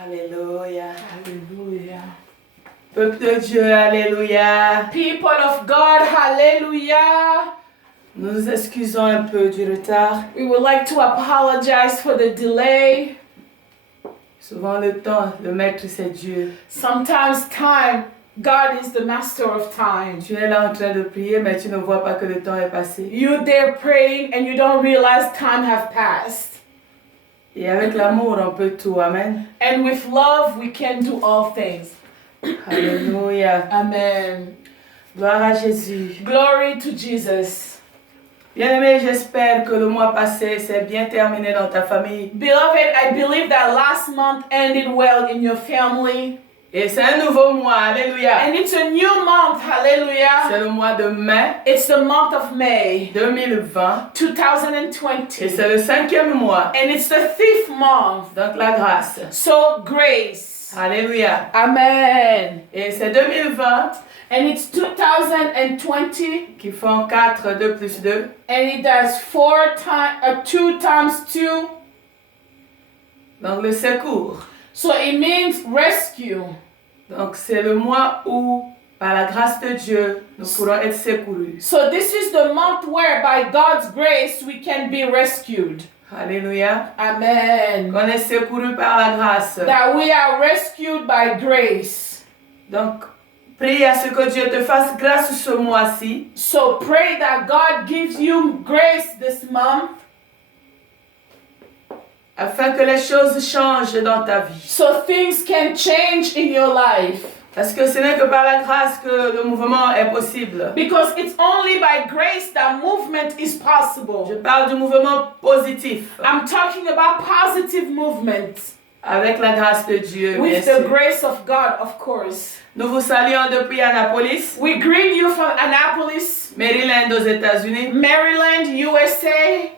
Alléluia. Hallelujah. Peuple de Dieu, alléluia. People of God, hallelujah. Nous nous excusons un peu du retard. We would like to apologize for the delay. Souvent le temps, le maître c'est Dieu. Sometimes time, God is the master of time. Tu es là en train de prier, mais tu ne vois pas que le temps est passé. You're there praying and you don't realize time have passed. Et avec l'amour, on peut tout. Amen. And with love, we can do all things. Alléluia. Amen. Gloire à Jésus. Glory to Jesus. Bien-aimé, j'espère que le mois passé s'est bien terminé dans ta famille. Beloved, I believe that last month ended well in your family. Et c'est un nouveau mois. Alléluia. And it's a new month. C'est Hallelujah. le mois de mai It's the month of May 2020. 2020. Et c'est le 5e mois. And it's the 5th month. Donc la grâce. So grace. Alléluia. Amen. Et c'est 2020 And it's 2020. qui font 4, 2 plus 2. And it does 2 times 2. Donc le secours. So it means rescue. Donc c'est le mois où, par la grâce de Dieu, nous pourrons être secourus. So this is the month where by God's grace we can be rescued. Alléluia. Amen. Qu'on est secouru par la grâce. That we are rescued by grace. Donc, prie à ce que Dieu te fasse grâce ce mois-ci. So pray that God gives you grace this month. Afin que les choses changent dans ta vie. So things can change in your life. Parce que ce n'est que par la grâce que le mouvement est possible. Because it's only by grace that movement is Je possible. parle du mouvement positif. I'm talking about positive movement. Avec la grâce de Dieu, bien With the sûr. grace of God, of course. Nous vous saluons depuis Annapolis, We greet you from Annapolis, Maryland aux États-Unis. Maryland, USA,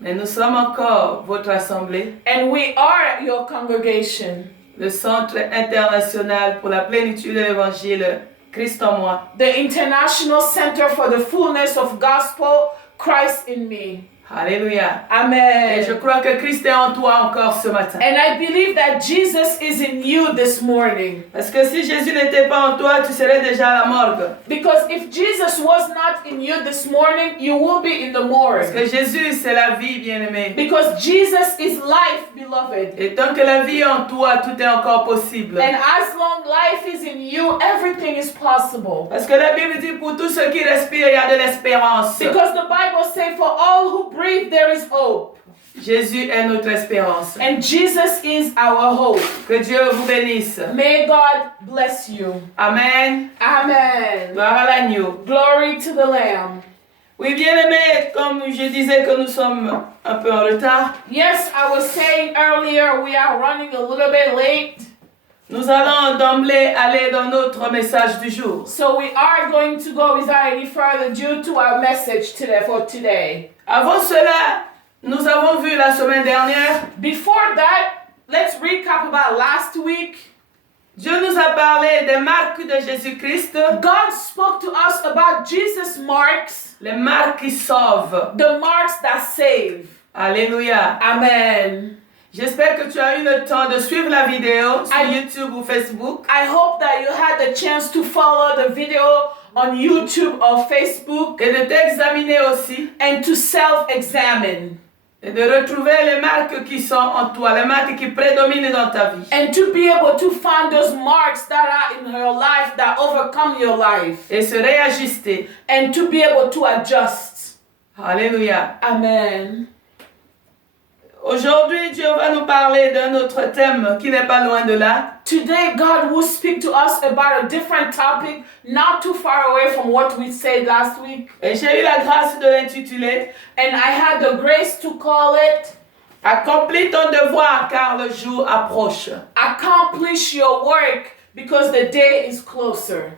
Mais nous sommes encore votre assemblée, and we are your congregation, le Centre international pour la plénitude de l'Évangile, Christ en moi. the International Center for the Fullness of Gospel, Christ in me. Alléluia. Et Amen. je crois que Christ est en toi encore ce matin. And I believe that Jesus is in you this morning. Parce que si Jésus n'était pas en toi, tu serais déjà à la morgue. Because if Jesus was not in you this morning, you will be in the Parce morgue. que Jésus, c'est la vie, bien-aimé. Because Jesus is life, beloved. Et tant que la vie est en toi, tout est encore possible. And as long life is in you, everything is possible. Parce que la Bible dit, pour tous ceux qui respirent, il y a de l'espérance. Because the Bible says, for all who breathe, there is hope. Jésus est notre espérance. And Jesus is our hope. Que Dieu vous bénisse. May God bless you. Amen. Amen. Gloire à l'agneau. Glory to the Lamb. Oui, bien-aimés, comme je disais que nous sommes un peu en retard, Yes, I was saying earlier, we are running a little bit late. nous allons d'emblée aller dans notre message du jour. So we are going to go without any further ado to our message today for today. Avant cela, nous avons vu la semaine dernière, Before that, let's recap about last week. Dieu nous a parlé des marques de Jésus-Christ, God spoke to us about Jesus' marks, les marques qui sauvent. the marks that save. Alléluia. Amen. J'espère que tu as eu le temps de suivre la vidéo sur I- YouTube ou Facebook. I hope that you had the chance to follow the video on YouTube or Facebook Et de t'examiner aussi and to self-examine et de retrouver les marques qui sont en toi, les marques qui prédominent dans ta vie. and to be able to find those marks that are in your life that overcome your life Et se réajuster. and to be able to adjust. Alléluia. Amen. Aujourd'hui, Dieu va nous parler d'un autre thème qui n'est pas loin de là. Today, God will speak to us about a different topic, not too far away from what we said last week. Et j'ai eu la grâce de l'intituler And I had the grace to call it, Accomplis ton devoir car le jour approche. Accomplish Your Work because the day is closer.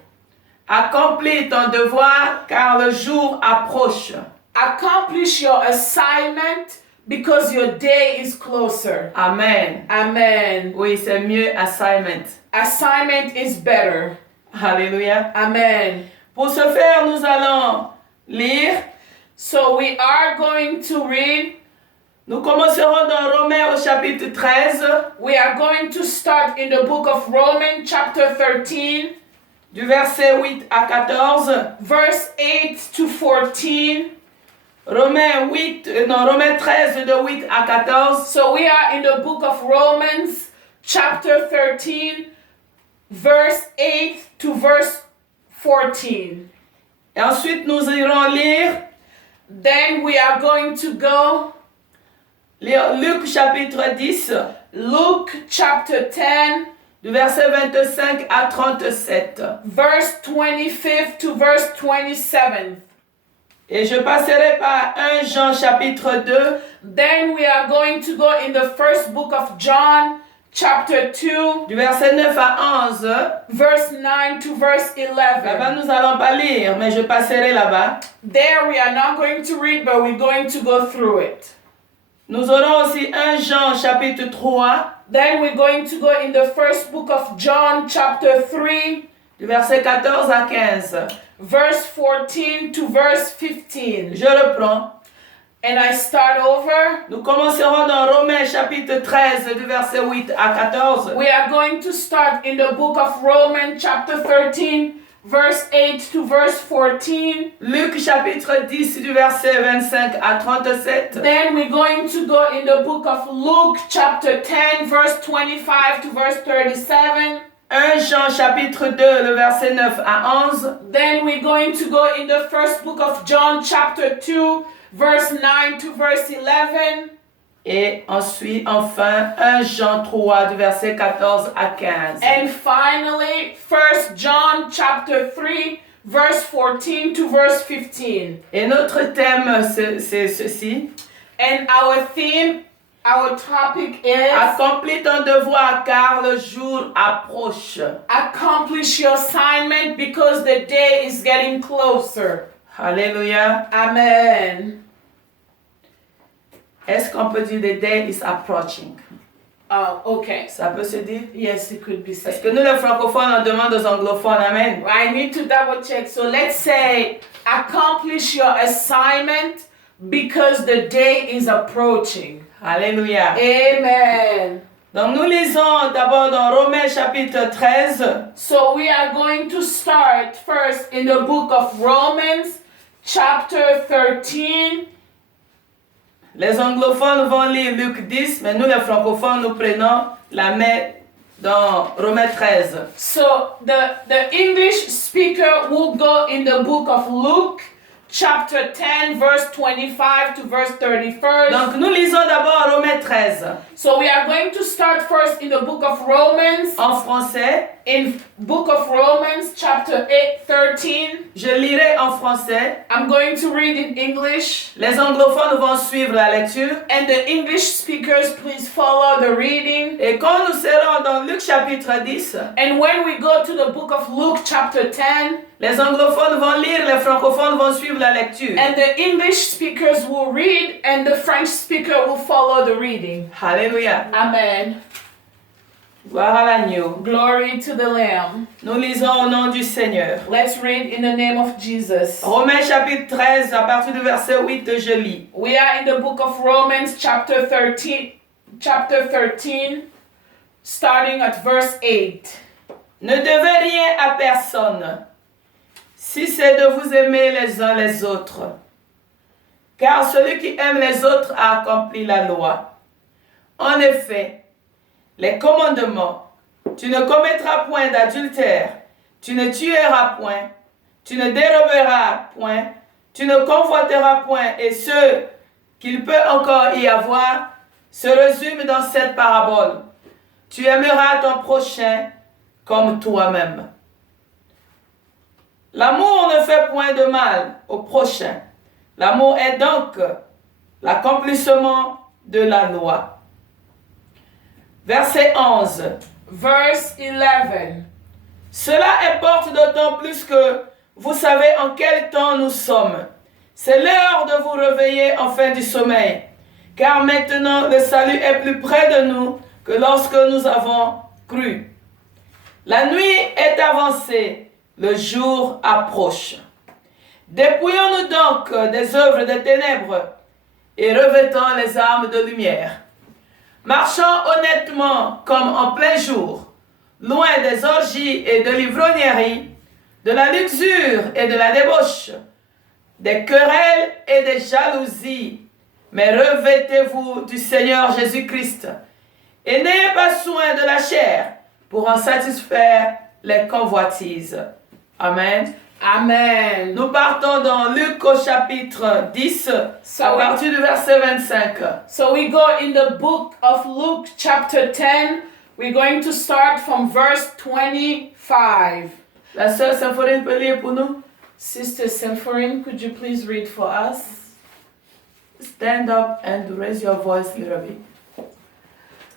Accomplis ton devoir car le jour approche. Accomplish your assignment because your day is closer. Amen. Amen. Oui, c'est mieux assignment. Assignment is better. Alléluia. Amen. Pour ce faire, nous allons lire So we are going to read Nous commencerons dans Romains au chapitre 13, We are going to start in the book of Romans, chapter 13, du verset 8 à 14. verse 8 to 14. Romains 13 de 8 à 14. So we are in the book of Romans, chapter 13, verse 8 to verse 14. Et ensuite, nous irons lire Then we are going to go Luc chapitre 10, Luke chapter 10, du verset 25 à 37. verse 25 to verse 27. Et je passerai par 1 Jean chapitre 2, Then we are going to go in the first book of John, chapter 2, du verset 9 à 11. verse 9 to verse Là-bas, 11. nous allons pas lire, mais je passerai là-bas. There we are not going to read, but we're going to go through it. Nous aurons aussi 1 Jean chapitre 3, Then we're going to go in the first book of John, chapter 3, du verset 14 à 15. verse 14 to verse 15. Je reprends. And I start over. Nous commencerons dans Romains chapitre 13, du verset 8 à 14. We are going to start in the book of Romans, chapter 13, verse 8 to verse 14. Luc chapitre 10, du verset 25 à 37. Then we're going to go in the book of Luke, chapter 10, verse 25 to verse 37. 1 Jean chapitre 2, le verset 9 à 11. Then we're going to go in the first book of John, chapter 2, verse 9 to verse 11. Et ensuite, enfin, 1 Jean 3, du verset 14 à 15. And finally, 1 John, chapter 3, verse 14 to verse 15. Et notre thème, c'est ceci. And our theme, our topic is Accomplis ton devoir car le jour approche. accomplish your assignment because the day is getting closer. Alléluia. Amen. Est-ce qu'on peut dire the day is approaching? Okay. Ça peut se dire? Yes, it could be Parce said. que nous, les francophones, on demande aux anglophones. Amen. I need to double check. So let's say accomplish your assignment because the day is approaching. Alléluia. Amen. Donc, nous lisons d'abord dans Romains chapitre 13. So we are going to start first in the book of Romans, chapter 13. Les anglophones vont lire Luc 10, mais nous, les francophones, nous prenons la main dans Romains 13. So the English speaker will go in the book of Luke, chapter 10, verse 25 to verse 31. Donc, nous lisons d'abord Romains 13 So we are going to start first in the book of Romans, en français. in book of Romans, chapter 13. Je lirai en français. I'm going to read in English. Les anglophones vont suivre la lecture. And the English speakers, please follow the reading. Et quand nous serons dans Luc chapitre 10, And when we go to the book of Luke, chapter 10, les anglophones vont lire, les francophones vont suivre la lecture. and the English speakers will read, and the French speaker will follow the reading. Alléluia. Amen. Gloire à l'agneau. Glory to the Lamb. Nous lisons au nom du Seigneur. Let's read in the name of Jesus. Romains chapitre 13, à partir du verset 8, je lis. We are in the book of Romans, chapter 13, starting at verse 8. Ne devez rien à personne, si c'est de vous aimer les uns les autres. Car celui qui aime les autres a accompli la loi. En effet, les commandements, tu ne commettras point d'adultère, tu ne tueras point, tu ne déroberas point, tu ne convoiteras point, et ce qu'il peut encore y avoir se résume dans cette parabole. Tu aimeras ton prochain comme toi-même. L'amour ne fait point de mal au prochain. L'amour est donc l'accomplissement de la loi. Verset 11. Verse 11. Cela importe d'autant plus que vous savez en quel temps nous sommes. C'est l'heure de vous réveiller enfin du sommeil, car maintenant le salut est plus près de nous que lorsque nous avons cru. La nuit est avancée, le jour approche. Dépouillons-nous donc des œuvres des ténèbres et revêtant les armes de lumière, marchant honnêtement comme en plein jour, loin des orgies et de l'ivrognerie, de la luxure et de la débauche, des querelles et des jalousies, mais revêtez-vous du Seigneur Jésus-Christ, et n'ayez pas soin de la chair pour en satisfaire les convoitises. Amen. Amen. Nous partons dans Luc au chapitre 10, à partir du verset 25. So we go in the book of Luke chapter 10. We're going to start from verse 25. La sœur Symphorine peut lire pour nous? Sister Symphorine, could you please read for us? Stand up and raise your voice a little bit.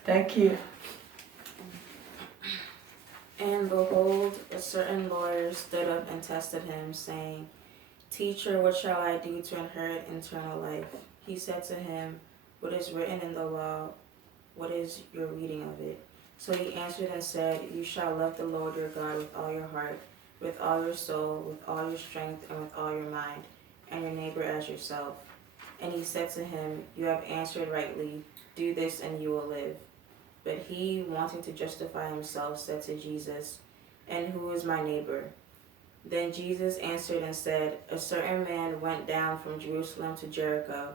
Thank you. And behold, a certain lawyer stood up and tested him, saying, Teacher, what shall I do to inherit eternal life? He said to him, What is written in the law? What is your reading of it? So he answered and said, You shall love the Lord your God with all your heart, with all your soul, with all your strength, and with all your mind, and your neighbor as yourself. And he said to him, You have answered rightly. Do this, and you will live. But he, wanting to justify himself, said to Jesus, And who is my neighbor? Then Jesus answered and said, A certain man went down from Jerusalem to Jericho,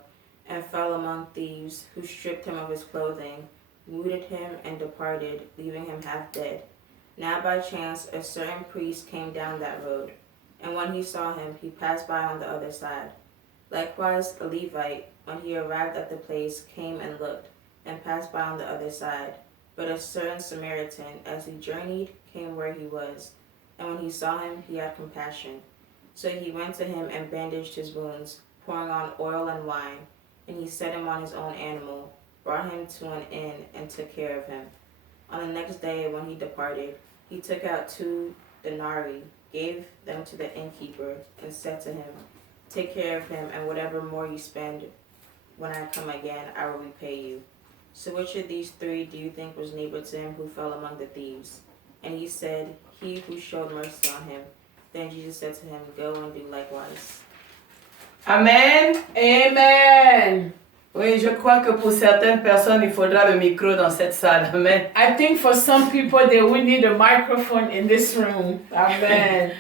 and fell among thieves, who stripped him of his clothing, wounded him, and departed, leaving him half dead. Now by chance a certain priest came down that road, and when he saw him, he passed by on the other side. Likewise a Levite, when he arrived at the place, came and looked, and passed by on the other side. But a certain Samaritan, as he journeyed, came where he was, and when he saw him, he had compassion. So he went to him and bandaged his wounds, pouring on oil and wine, and he set him on his own animal, brought him to an inn, and took care of him. On the next day, when he departed, he took out 2 denarii, gave them to the innkeeper, and said to him, Take care of him, and whatever more you spend, when I come again, I will repay you. So which of these 3 do you think was neighbor to him who fell among the thieves? And he said, He who showed mercy on him. Then Jesus said to him, Go and do likewise. Amen. Amen. Oui, je crois que pour certaines personnes, il faudra le micro dans cette salle. Amen. I think for some people they will need a microphone in this room. Amen.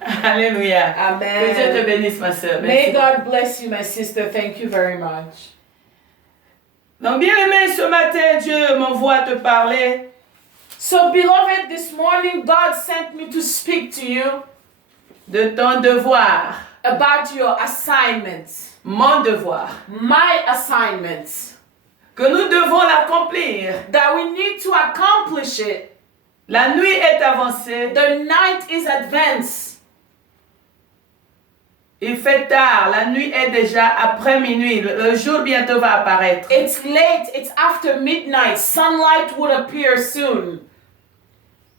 Alléluia. Amen. Que Dieu te bénisse, ma sœur. May Merci. God bless you, my sister. Thank you very much. Donc, bien aimé, ce matin, Dieu m'envoie te parler So, beloved, this morning God sent me to speak to you de ton devoir, about your assignments, mon devoir, my assignments, que nous devons l'accomplir. that we need to accomplish it. La nuit est avancée, The night is advanced. il fait tard, la nuit est déjà après minuit, le jour bientôt va apparaître. It's late, it's after midnight. Sunlight would appear soon.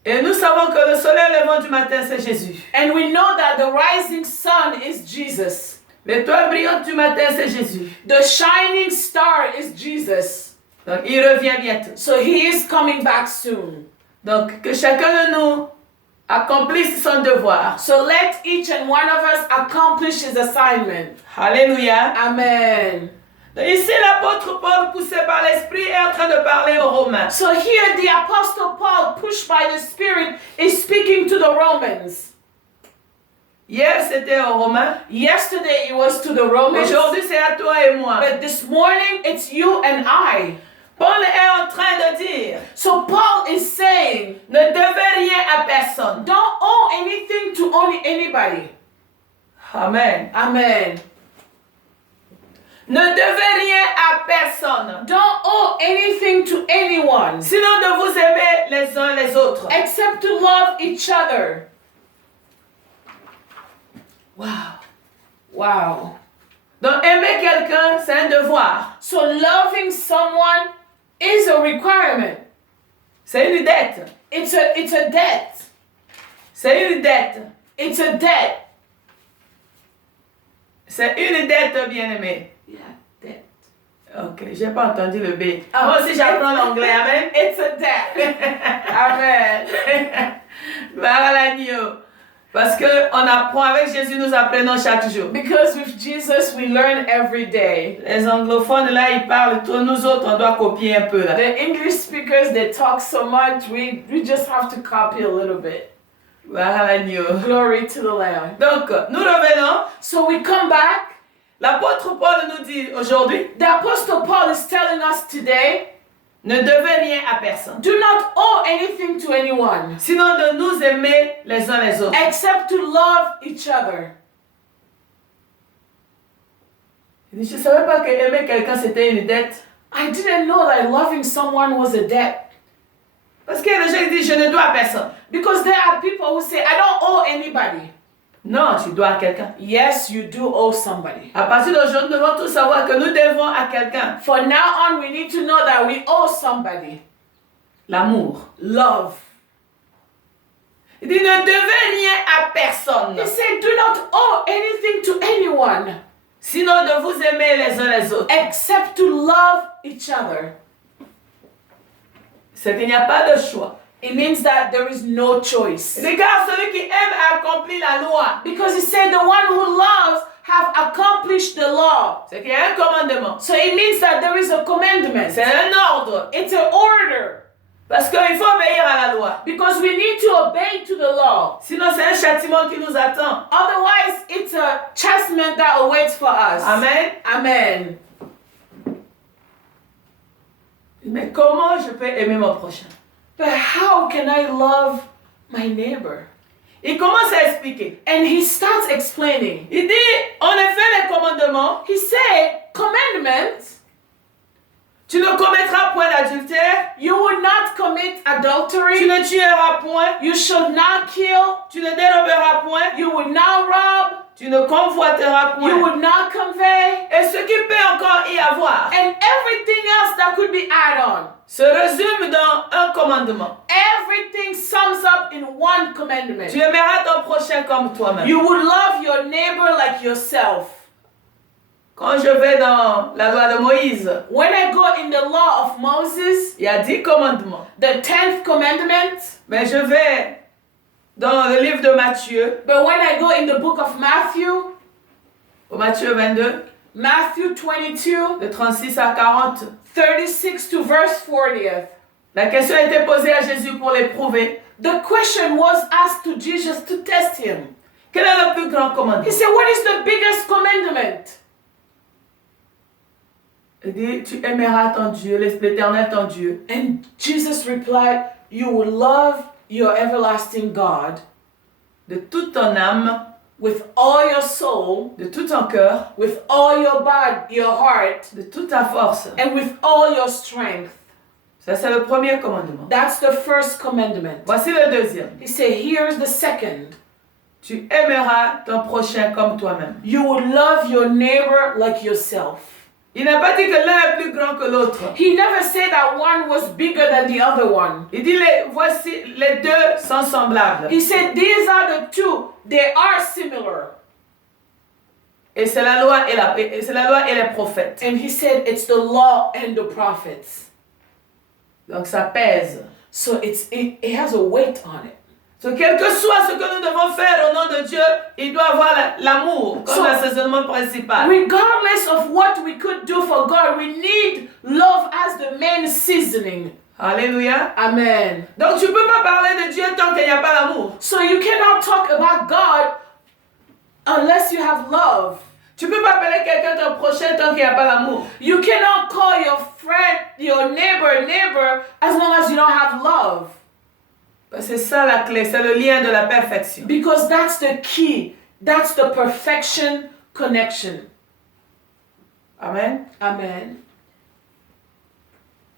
Et nous savons que le soleil levant du matin, c'est Jésus. And we know that the rising sun is Jesus. L'étoile brillante du matin, c'est Jésus. The shining star is Jesus. Donc, il revient bientôt. So he is coming back soon. Donc, que chacun de nous accomplisse son devoir. So let each and one of us accomplish his assignment. Alléluia. Amen. Donc, ici, l'apôtre Paul, poussé par l'Esprit, est en train de parler aux Romains. So here the Apostle Paul, pushed by the Spirit, is speaking to the Romans. Hier, c'était aux Romains. Yesterday it was to the Romans. Aujourd'hui, c'est à toi et moi. But this morning it's you and I. Paul est en train de dire, So Paul is saying, ne devez rien à personne. don't owe anything to anybody. Amen. Amen. Ne devez rien à personne. Don't owe anything to anyone Sinon de vous aimer les uns les autres. except to love each other. Wow. Wow. Donc aimer quelqu'un, c'est un devoir. So loving someone is a requirement. C'est une dette. It's a debt. C'est une dette. It's a debt. C'est une dette, bien-aimée. Yeah, debt. Ok, j'ai pas entendu le B. Oh. Moi aussi, j'apprends l'anglais. Amen. It's a debt. Amen. Gloire à l'agneau. Parce qu'on apprend avec Jésus, nous apprenons chaque jour. Because with Jesus, we learn every day. Les anglophones, là, ils parlent. Tous nous autres, on doit copier un peu, là. The English speakers, they talk so much, we just have to copy a little bit. Voilà. Glory to the Lamb. Donc, nous revenons. So we come back. L'apôtre Paul nous dit aujourd'hui, The Apostle Paul is telling us today, ne devez rien à personne. do not owe anything to anyone, Sinon de nous aimer les uns les autres. except to love each other. Il dit, je ne savais pas que aimer quelqu'un c'était une dette. I didn't know that loving someone was a debt. Parce qu'il y a des gens qui disent, je ne dois à personne. Because there are people who say, I don't owe anybody. Non, tu dois à quelqu'un. Yes, you do owe somebody. À partir d'aujourd'hui, nous devons tous savoir que nous devons à quelqu'un For now on, we need to know that we owe somebody l'amour. love. Il dit, ne devez rien à personne. He said, do not owe anything to anyone Sinon de vous aimer les uns les autres. except to love each other. C'est qu'il n'y a pas de choix. It means that there is no choice. Regarde, celui qui aime a accompli la loi. Because he said the one who loves have accomplished the law. C'est qu'il y a un commandement. So it means that there is a commandment. C'est un ordre. It's an order. Parce qu'il faut obéir à la loi. Because we need to obey to the law. Sinon, c'est un châtiment qui nous attend. Otherwise, it's a chastisement that awaits for us. Amen. Amen. Mais comment je peux aimer mon prochain? But how can I love my neighbor? Il commence à expliquer. And he starts explaining. Il dit, en effet, les commandements, He said, commandments, tu ne commettras point d'adultère, you will not commit tu adultery, ne tueras point, you should not kill, tu ne déroberas point, you will not rob, tu ne convoiteras you point. would not convey, Et ce qui peut encore y avoir and everything else that could be added on. se résume dans un commandement. Everything sums up in one commandment. Tu aimeras ton prochain comme toi-même. You would love your neighbor like yourself. Quand je vais dans la loi de Moïse, When I go in the law of Moses, il y a 10 commandements. the 10th commandment, Mais je vais dans le livre de Matthieu, but when I go in the book of Matthew, au Matthieu 22, Matthew 22, de 36 à 40, 36 to verse 40th, la question a été posée à Jésus pour l'éprouver. the question was asked to Jesus to test him. Quel est le plus grand commandement? He said, what is the biggest commandment? Il dit, tu aimeras ton Dieu, l'Éternel ton Dieu, And Jesus replied, you will love your everlasting God de toute ton âme, with all your soul, de tout ton cœur, with all your body, your heart, de toute ta force. and with all your strength. Ça, c'est le premier commandement. That's the first commandment. Voici le deuxième. He said, here's the second. Tu aimeras ton prochain comme toi-même. You will love your neighbor like yourself. Il n'a pas dit que l'un est plus grand que l'autre. He never said that one was bigger than the other one. Il dit, voici, les deux sont semblables. He said, these are the two. They are similar. Et c'est la loi et les prophètes. And he said, it's the law and the prophets. Donc ça pèse. So it has a weight on it. So, quel que soit ce que nous devons faire au nom de Dieu, il doit avoir l'amour comme l'assaisonnement principal. Regardless of what we could do for God, we need love as the main seasoning. Alléluia. Amen. Donc tu ne peux pas parler de Dieu tant qu'il n'y a pas l'amour. So you cannot talk about God unless you have love. Tu ne peux pas appeler quelqu'un ton prochain tant qu'il n'y a pas l'amour. You cannot call your friend, your neighbor, as long as you don't have love. C'est ça la clé, c'est le lien de la perfection. Because that's the key. That's the perfection connection. Amen. Amen.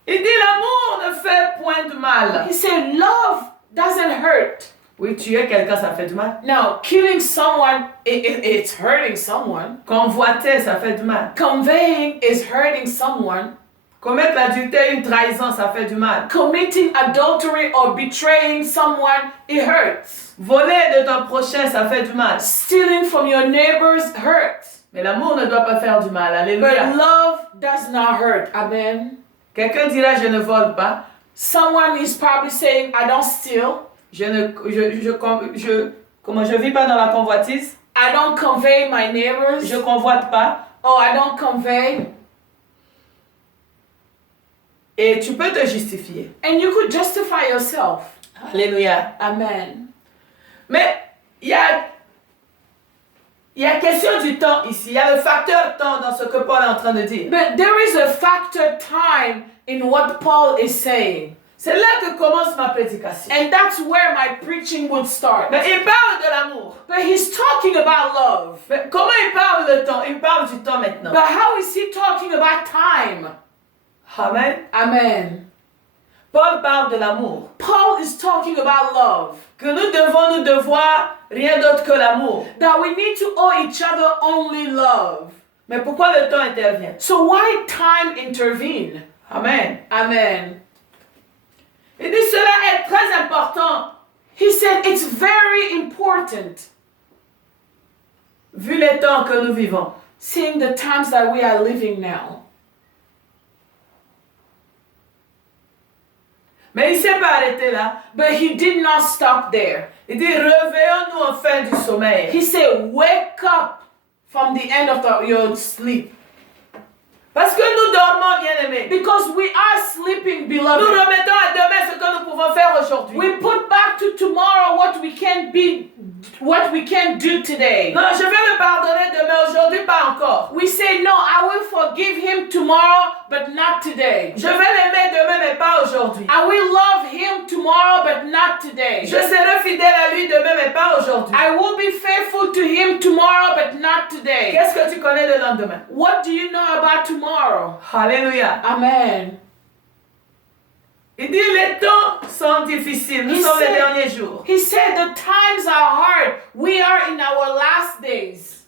Il dit l'amour ne fait point de mal. He said love doesn't hurt. Oui, tuer quelqu'un, ça fait du mal. Now, killing someone, it's hurting someone. Convoiter, ça fait du mal. Conveying is hurting someone. Commettre l'adultère, une trahison, ça fait du mal. Committing adultery or betraying someone, it hurts. Voler de ton prochain, ça fait du mal. Stealing from your neighbors hurts. Mais l'amour ne doit pas faire du mal. Alléluia. But love does not hurt. Amen. Quelqu'un dira, je ne vole pas. Someone is probably saying, I don't steal. Je Comment je vis pas dans la convoitise? I don't convey my neighbors. Je convoite pas. Oh, I don't convey. Et tu peux te justifier. And you could justify yourself. Alléluia. Amen. Mais il y a question du temps ici. Il y a le facteur temps dans ce que Paul est en train de dire. But there is a factor time in what Paul is saying. C'est là que commence ma prédication. And that's where my preaching would start. Mais il parle de l'amour. But he's talking about love. Mais comment il parle de temps? Il parle du temps maintenant. But how is he talking about time? Amen. Amen. Paul parle de l'amour. Paul is talking about love. Que nous devons nous devoir rien d'autre que l'amour. That we need to owe each other only love. Mais pourquoi le temps intervient? So why time intervene? Amen. Amen. Il dit cela est très important He said it's very important, vu les temps que nous vivons. seeing the times that we are living now. Mais il ne s'est pas arrêté là. But he did not stop there. Il dit réveillons-nous enfin du sommeil. He said, wake up from the end of your sleep. Parce que nous dormons, bien-aimés. Because we are sleeping, Nous beloved. remettons à demain ce que nous pouvons faire aujourd'hui. We put back to tomorrow what we can't do today. Non, je vais le pardonner demain, aujourd'hui pas encore. We say, no, I will forgive him tomorrow, but not today. Je vais l'aimer demain, mais pas aujourd'hui. I will love him tomorrow, but not today. Je serai fidèle à lui demain, mais pas aujourd'hui. I will be faithful to him tomorrow, but not today. Qu'est-ce que tu connais le lendemain? What do you know about tomorrow? Alléluia. Amen. Il dit les temps sont difficiles. Nous sommes les derniers jours. He said the times are hard. We are in our last days.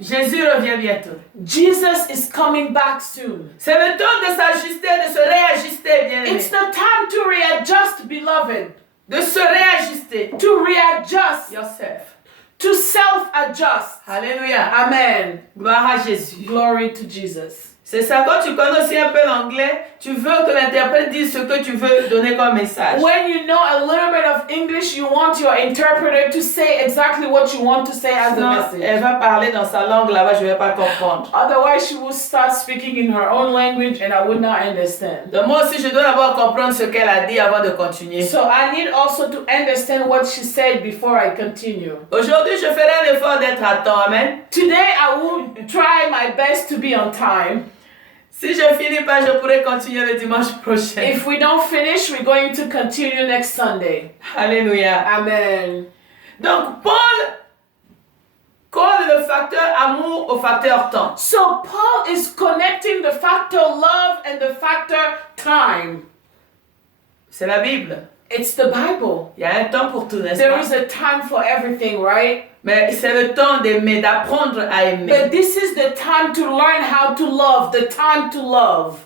Jésus revient bientôt. Jesus is coming back soon. C'est le temps de s'ajuster, de se réajuster, bien-aimés. It's the time to readjust, beloved. De se réajuster. To readjust. Yourself. To self-adjust. Alléluia. Amen. Gloire à Jésus. Glory to Jesus. C'est ça, quand tu connais aussi un peu l'anglais, tu veux que l'interprète dise ce que tu veux donner comme message. When you know a little bit of English, you want your interpreter to say exactly what you want to say as a Sinon, message. elle va parler dans sa langue là-bas, je ne vais pas comprendre. Otherwise, she will start speaking in her own language and I would not understand. Donc moi aussi, je dois d'abord comprendre ce qu'elle a dit avant de continuer. So I need also to understand what she said before I continue. Aujourd'hui, je ferai un effort d'être à temps. Amen. Today, I will try my best to be on time. Si je finis pas, je pourrai continuer le dimanche prochain. If we don't finish, we're going to continue next Sunday. Alléluia. Amen. Donc, Paul colle le facteur amour au facteur temps. So Paul is connecting the factor love and the factor time. C'est la Bible. It's the Bible. Il y a un temps pour tout, n'est-ce There pas? is a time for everything, right? Mais c'est le temps d'aimer, d'apprendre à aimer. But this is the time to learn how to love, the time to love.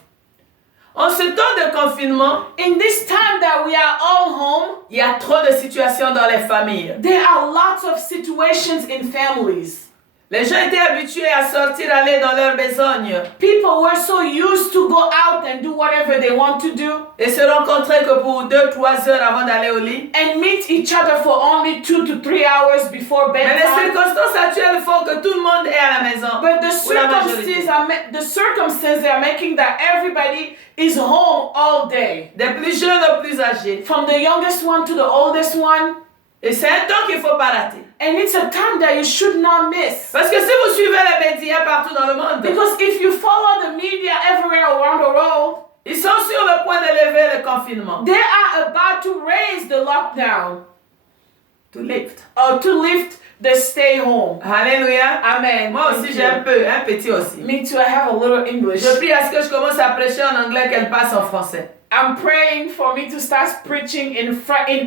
En ce temps de confinement, In this time that we are all home, il y a trop de situations dans les familles. there are lots of situations in families. Les gens étaient habitués à sortir, aller dans leur besogne People were so used to go out and do whatever they want to do et se rencontrer que pour 2-3 heures avant d'aller au lit. and meet each other for only 2 to 3 hours before Mais les bedtime. circonstances actuelles font que tout le monde est à la maison. But the Ou la majorité. circumstances are making that everybody is home all day. Des plus jeunes aux plus âgés. From the youngest one to the oldest one. Et c'est un temps qu'il ne faut pas rater. And it's a time that you should not miss. Parce que si vous suivez les médias partout dans le monde, Because if you follow the media everywhere around the world, ils sont sur le point de lever le confinement. they are about to raise the lockdown To lift. or to lift the stay home. Alléluia. Amen. Moi Thank aussi, you. j'ai un peu, un petit aussi. Me too, I have a little English. Je prie à ce que je commence à prêcher en anglais, qu'elle passe en français. I'm praying for me to start preaching in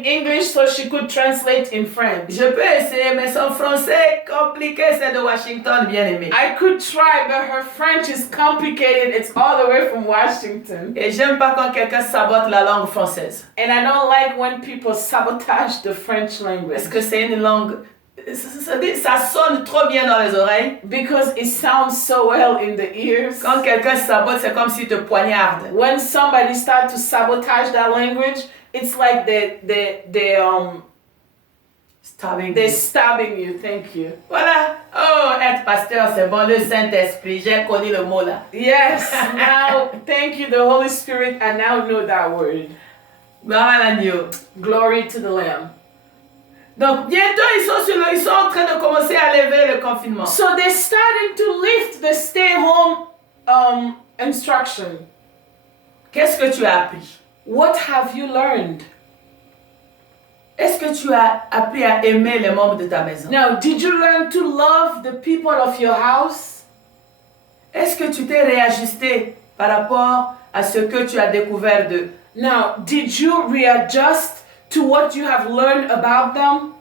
English so she could translate in French. Je peux essayer, mais son français compliqué, c'est de Washington, bien aimé. I could try, but her French is complicated. It's all the way from Washington. Et j'aime pas quand quelqu'un sabote la langue française. And I don't like when people sabotage the French language. Parce que c'est une langue, ça sonne trop bien dans les oreilles. Because it sounds so well in the ears. Quand quelqu'un sabote, c'est comme s'il te poignarde. When somebody starts to sabotage that language, it's like Stabbing They're you. stabbing you. Thank you. Voilà. Oh, être pasteur, c'est bon. Le Saint-Esprit, j'ai connu le mot là. Yes, now thank you, the Holy Spirit. I now know that word. Gloire à l'agneau. Glory to the Lamb. Donc, bientôt, ils sont en train de commencer à lever le confinement. So they're starting to lift the stay home instruction. Qu'est-ce que tu as appris? What have you learned? Est-ce que tu as appris à aimer les membres de ta maison? Now, did you learn to love the people of your house? Est-ce que tu t'es réajusté par rapport à ce que tu as découvert d'eux? Now, did you readjust to what you have learned about them?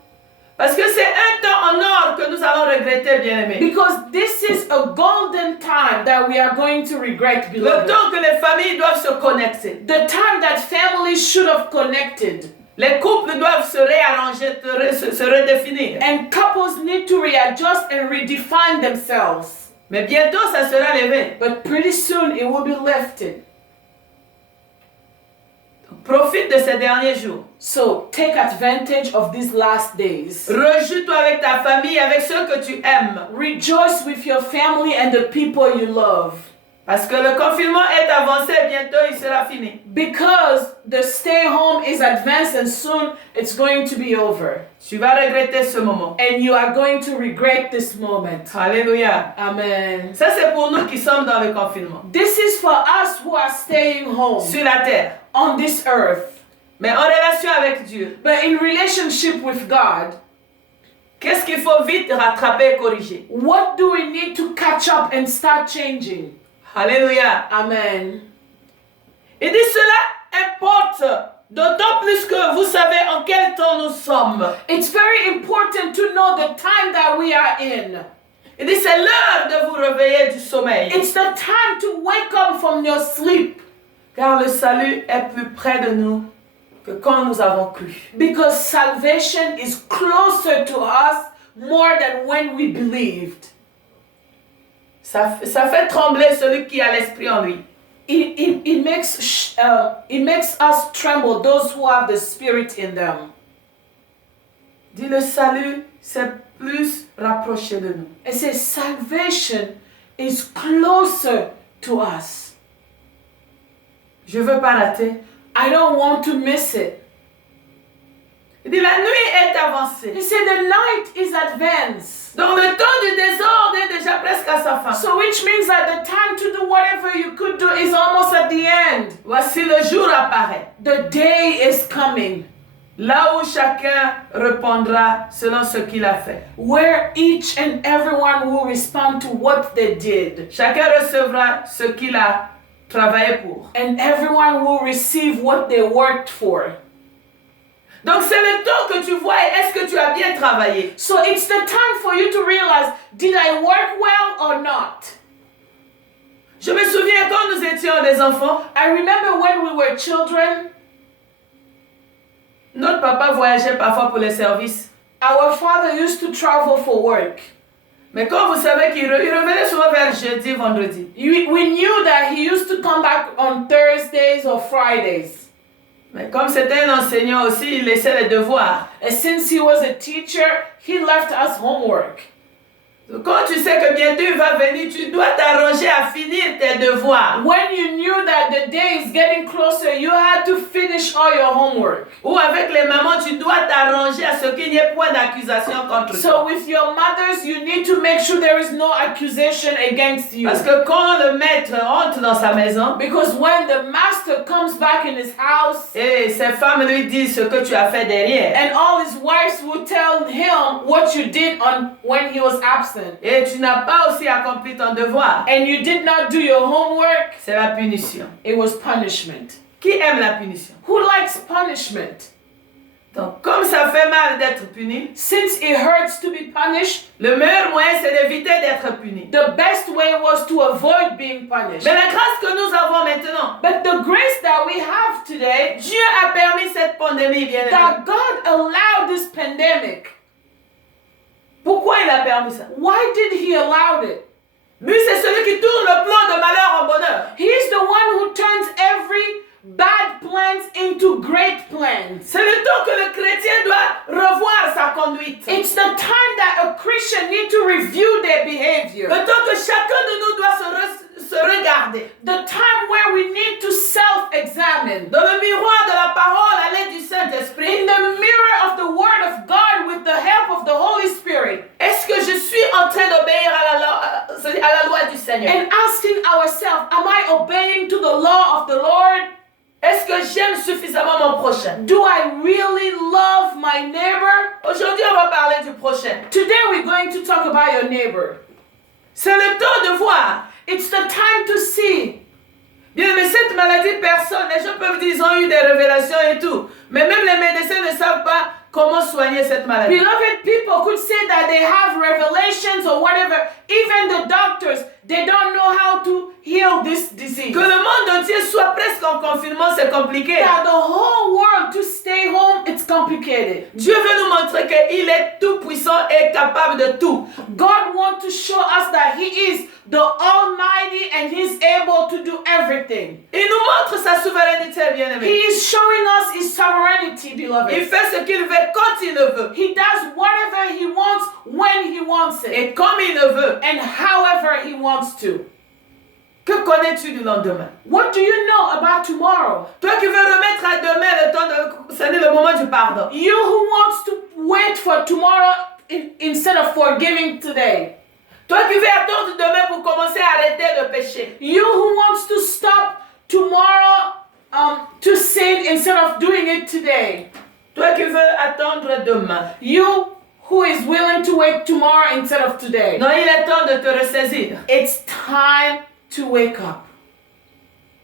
Parce que c'est un temps en or que nous allons regretter, bien-aimés. Because this is a golden time that we are going to regret, Le beloved. temps que les familles doivent se connecter. The time that families should have connected. Les couples doivent se réarranger, se redéfinir. And couples need to readjust and redefine themselves. Mais bientôt, ça sera levé. But pretty soon it will be lifted. Profite de ces derniers jours. So take advantage of these last days. Rejouis-toi avec ta famille, avec ceux que tu aimes. Rejoice with your family and the people you love. Parce que le confinement est avancé, bientôt il sera fini. Because the stay home is advanced and soon it's going to be over. Tu vas regretter ce moment. And you are going to regret this moment. Alléluia. Amen. Ça, c'est pour nous qui sommes dans le confinement. This is for us who are staying home Sur la terre. on this earth. Mais en relation avec Dieu. But in relationship with God, Qu'est-ce qu'il faut vite rattraper et corriger? what do we need to catch up and start changing? Alléluia. Amen. Il dit cela importe, d'autant plus que vous savez en quel temps nous sommes. It's very important to know the time that we are in. Il dit c'est l'heure de vous réveiller du sommeil. It's the time to wake up from your sleep. Car le salut est plus près de nous que quand nous avons cru. Because salvation is closer to us more than when we believed. Ça fait trembler celui qui a l'esprit en lui. It makes us tremble, those who have the Spirit in them. Dit le salut, c'est plus rapproché de nous. It says salvation is closer to us. Je veux pas rater. I don't want to miss it. Il dit la nuit est avancée. He said the night is advanced. Donc le temps du désordre est déjà presque à sa fin. So which means that the time to do whatever you could do is almost at the end. Voici le jour apparaît. The day is coming. Là où chacun répondra selon ce qu'il a fait. Where each and everyone will respond to what they did. Chacun recevra ce qu'il a travaillé pour. And everyone will receive what they worked for. Donc c'est le temps que tu vois et est-ce que tu as bien travaillé. So it's the time for you to realize, did I work well or not? Je me souviens quand nous étions des enfants, I remember when we were children, notre papa voyageait parfois pour les services. our father used to travel for work. Mais comme vous savez qu'il revenait souvent vers jeudi, vendredi. We knew that he used to come back on Thursdays or Fridays. Mais comme c'était un enseignant aussi, il laissait les devoirs. And since he was a teacher, he left us homework. Quand tu sais que bientôt il va venir, tu dois t'arranger à finir tes devoirs. When you knew that the day is getting closer, you had to finish all your homework. Ou avec les mamans, tu dois t'arranger à ce qu'il n'y ait point d'accusation contre So toi. with your mothers, you need to make sure there is no accusation against you. Parce que quand le maître entre dans sa maison, Because when the master comes back in his house, et ses femmes lui disent ce que tu as fait derrière, and all his wives will tell him what you did on when he was absent, et tu n'as pas aussi accompli ton devoir, and you did not do your homework, c'est la punition. it was punishment. Qui aime la punition? Who likes punishment? Donc, comme ça fait mal d'être puni, Since it hurts to be punished, le meilleur moyen c'est d'éviter d'être puni. the best way was to avoid being punished. Mais la grâce que nous avons maintenant, But the grace that we have today, Dieu a permis cette pandémie, bien aimé. that God allowed this pandemic. Pourquoi il a permis ça? Why did he allow it? Lui, c'est celui qui tourne le plan de malheur en bonheur. He is the one who turns every bad plans into great plans. C'est le temps que le chrétien doit revoir sa conduite. It's the time that a Christian needs to review their behavior. Le temps que chacun de nous doit se regarder. The time where we need to self-examine. Dans le miroir de la parole à l'aide du Saint-Esprit. In the mirror of the Word of God with the help of the Holy Spirit. Est-ce que je suis en train d'obéir à la loi du Seigneur? And asking ourselves, am I obeying to the law of the Lord? Est-ce que j'aime suffisamment mon prochain? Do I really love my neighbor? Aujourd'hui, on va parler du prochain. Today we're going to talk about your neighbor. C'est le temps de voir. It's the time to see. Bien, mais cette maladie, personne, les gens peuvent dire, ils ont eu des révélations et tout. Mais même les médecins ne savent pas comment soigner cette maladie. Beloved, people could say that they have revelations or whatever. Even the doctors, they don't know how to heal this disease. Que le monde entier soit presque en confinement, c'est compliqué. That the whole world to stay home, it's complicated. Dieu veut nous montrer qu'il est tout puissant et capable de tout. God wants to show us that He is the Almighty and He's able to do everything. Il nous montre sa souveraineté, bien-aimé. He is showing us His sovereignty, beloved. Il fait ce qu'il veut quand il le veut. He does whatever He wants when He wants it. Et comme il le veut. And however He wants to. Que connais-tu du lendemain? What do you know about tomorrow? Toi qui veux remettre à demain le temps de... C'est le moment du pardon. You who wants to wait for tomorrow instead of forgiving today. Toi qui veux attendre demain pour commencer à arrêter de pécher. You who wants to stop tomorrow to sin instead of doing it today. Toi qui veux attendre demain. You who is willing to wait tomorrow instead of today. Non, il est temps de te ressaisir. It's time to wake up.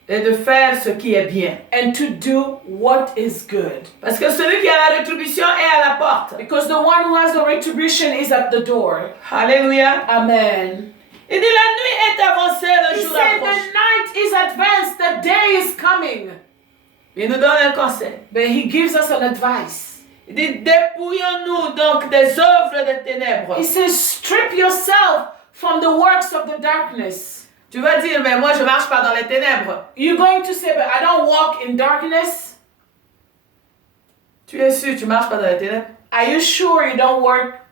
Et de faire ce qui est bien. And to do what is good. Parce que celui qui a la rétribution est à la porte. Because the one who has the retribution is at the door. Alléluia. Amen. Il dit la nuit est avancée, le He jour said approche. the night is advanced, the day is coming. Il nous donne un conseil. But he gives us an advice. Il dit dépouillons-nous donc des œuvres des ténèbres. He says strip yourself from the works of the darkness. Tu vas dire mais moi je marche pas dans les ténèbres. You're going to say, but I don't walk in darkness. Tu es sûr tu marches pas dans les ténèbres? Are you sure you don't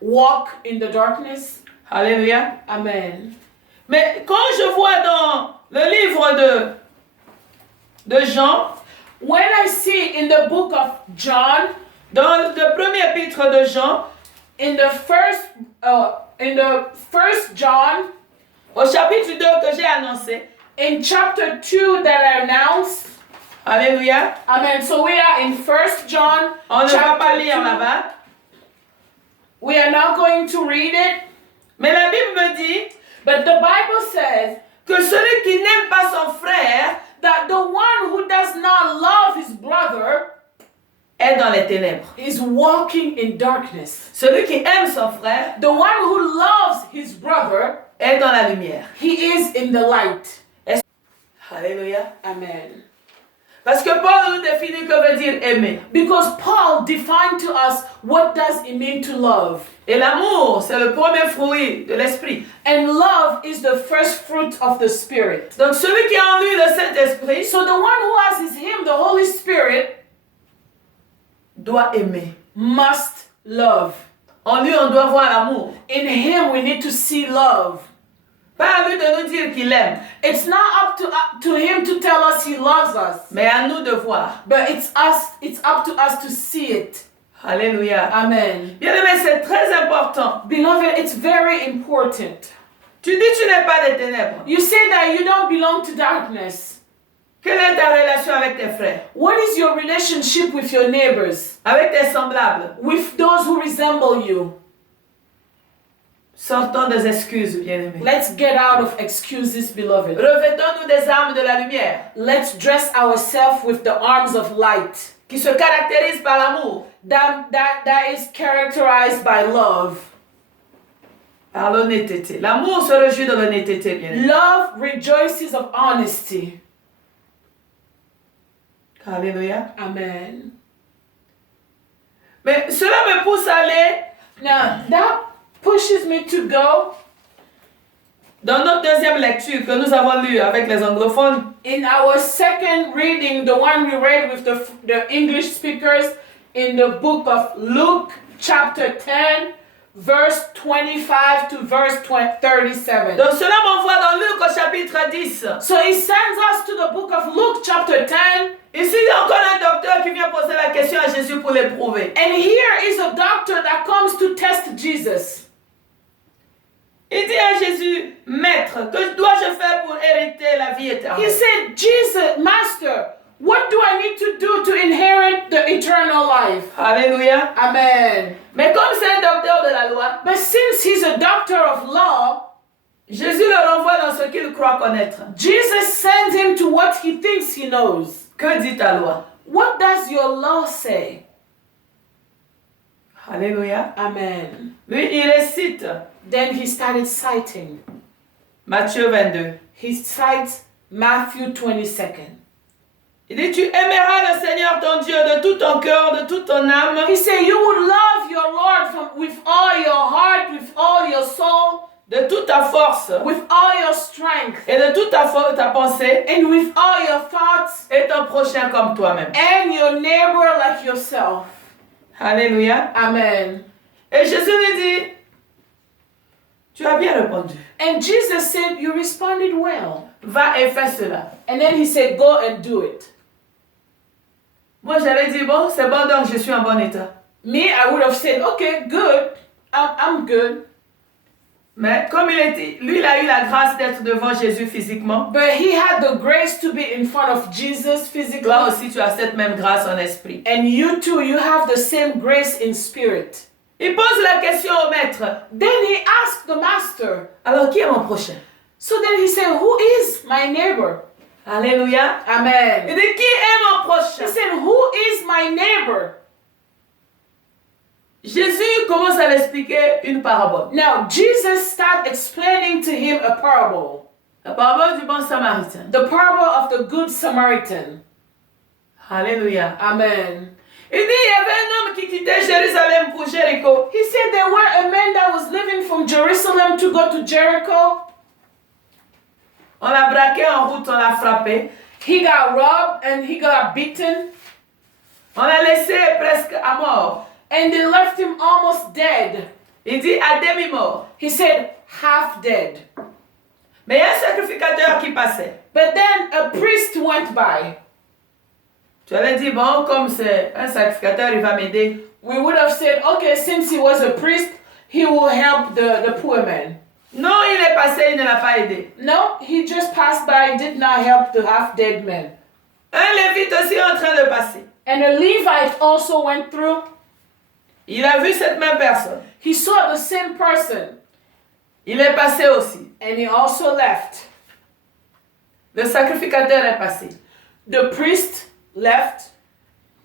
walk in the darkness? Alléluia. Amen. Mais quand je vois dans le livre de Jean, when I see in the book of John, dans le premier épître de Jean, in the first John, au chapitre 2 que j'ai annoncé, in chapter 2 that I announced. Alléluia. Amen. So we are in 1 John. On ne va pas lire 2. là-bas. We are not going to read it. Mais la Bible me dit But the Bible says que celui qui n'aime pas son frère that the one who does not love his brother est dans les ténèbres. is walking in darkness. Celui qui aime son frère The one who loves his brother, est dans la lumière. he is in the light. Alléluia. Amen. Parce que Paul nous définit que veut dire aimer. Because Paul defined to us what does it mean to love. Et l'amour, c'est le premier fruit de l'esprit. And love is the first fruit of the Spirit. Donc celui qui a en lui le Saint-Esprit So the one who has him, the Holy Spirit, doit aimer. must love. En lui, on doit voir l'amour. In him we need to see love. Pas à lui de nous dire qu'il aime, It's not up to him to tell us he loves us, mais à nous de voir. but it's up to us to see it. Alléluia. Amen. Bien aimé, c'est très important. Beloved, it's very important. Tu dis tu n'es pas des ténèbres. You say that you don't belong to darkness. Quelle est ta relation avec tes frères? What is your relationship with your neighbors? Avec tes semblables? With those who resemble you? Sortons des excuses, bien-aimés. Let's get out of excuses, beloved. Revêtons-nous des armes de la lumière Let's dress ourselves with the arms of light qui se caractérisent par l'amour, that is characterized by love. par l'honnêteté. L'amour se réjouit de l'honnêteté, bien-aimés. Love rejoices of honesty. Alléluia. Amen. Mais cela me pousse à aller Now, that pushes me to go dans notre deuxième lecture que nous avons lue avec les anglophones. in our second reading, the one we read with the English speakers in the book of Luke, chapter 10, verse 25 to verse 37. Donc cela m'envoie dans Luc au chapitre 10. So he sends us to the book of Luke chapter 10. Ici, il y a encore un docteur qui vient poser la question à Jésus pour l'éprouver. And here is a doctor that comes to test Jesus. Il dit à Jésus, Maître, que dois-je faire pour hériter la vie He éternelle? said, Jesus, Master, what do I need to do to inherit the eternal life? Alléluia. Amen. Mais comme c'est un docteur de la loi, But since he's a doctor of law, Jésus le renvoie dans ce qu'il croit connaître. Jesus sends him to what he thinks he knows. Que dit ta loi? What does your law say? Alléluia. Amen. Lui, il récite Then he started citing. Matthieu 22. He cites Matthew 22nd. Il dit, tu aimeras le Seigneur ton Dieu de tout ton cœur, de toute ton âme, He said, you would love your Lord with all your heart, with all your soul, de toute ta force with all your strength, et de toute ta pensée, and with all your thoughts, et ton prochain comme toi-même. and your neighbor like yourself. Alléluia. Amen. Et Jésus lui dit, tu as bien répondu. And Jesus said, you responded well. Va et fais cela. And then he said, go and do it. Moi, j'allais dire, bon, c'est bon, donc je suis en bon état. Me, I would have said, okay, good. I'm good. Mais comme lui, il a eu la grâce d'être devant Jésus physiquement, But he had the grace to be in front of Jesus physically. toi aussi, tu as cette même grâce en esprit. And you too, you have the same grace in spirit. Il pose la question au maître. Then he asked the master. Alors, qui est mon prochain? So then he said, who is my neighbor? Alléluia. Il Amen. dit, qui est mon prochain? He said, who is my neighbor? Jésus commence à l'expliquer une parabole. Now, Jesus started explaining to him a parable. La parabole du bon samaritain. The parable of the Good Samaritan. Alléluia. Amen. Il dit, il y avait un homme qui quittait Jérusalem pour Jéricho. He said there were a man that was living from Jerusalem to go to Jericho. On l'a braqué en route, on l'a frappé. He got robbed and he got beaten. On l'a laissé presque à mort. And they left him almost dead. Il dit à demi-mort. He said, half dead. Mais il y a un sacrificateur qui passait. But then a priest went by. Tu allais dire, bon, comme c'est un sacrificateur, il va m'aider. We would have said, okay, since he was a priest, he will help the poor man. Non, il est passé, il ne l'a pas aidé. No, he just passed by, did not help the half-dead man. Un lévite aussi est en train de passer. And a Levite also went through. Il a vu cette même personne. He saw the same person. Il est passé aussi. And he also left. Le sacrificateur est passé. The priest left.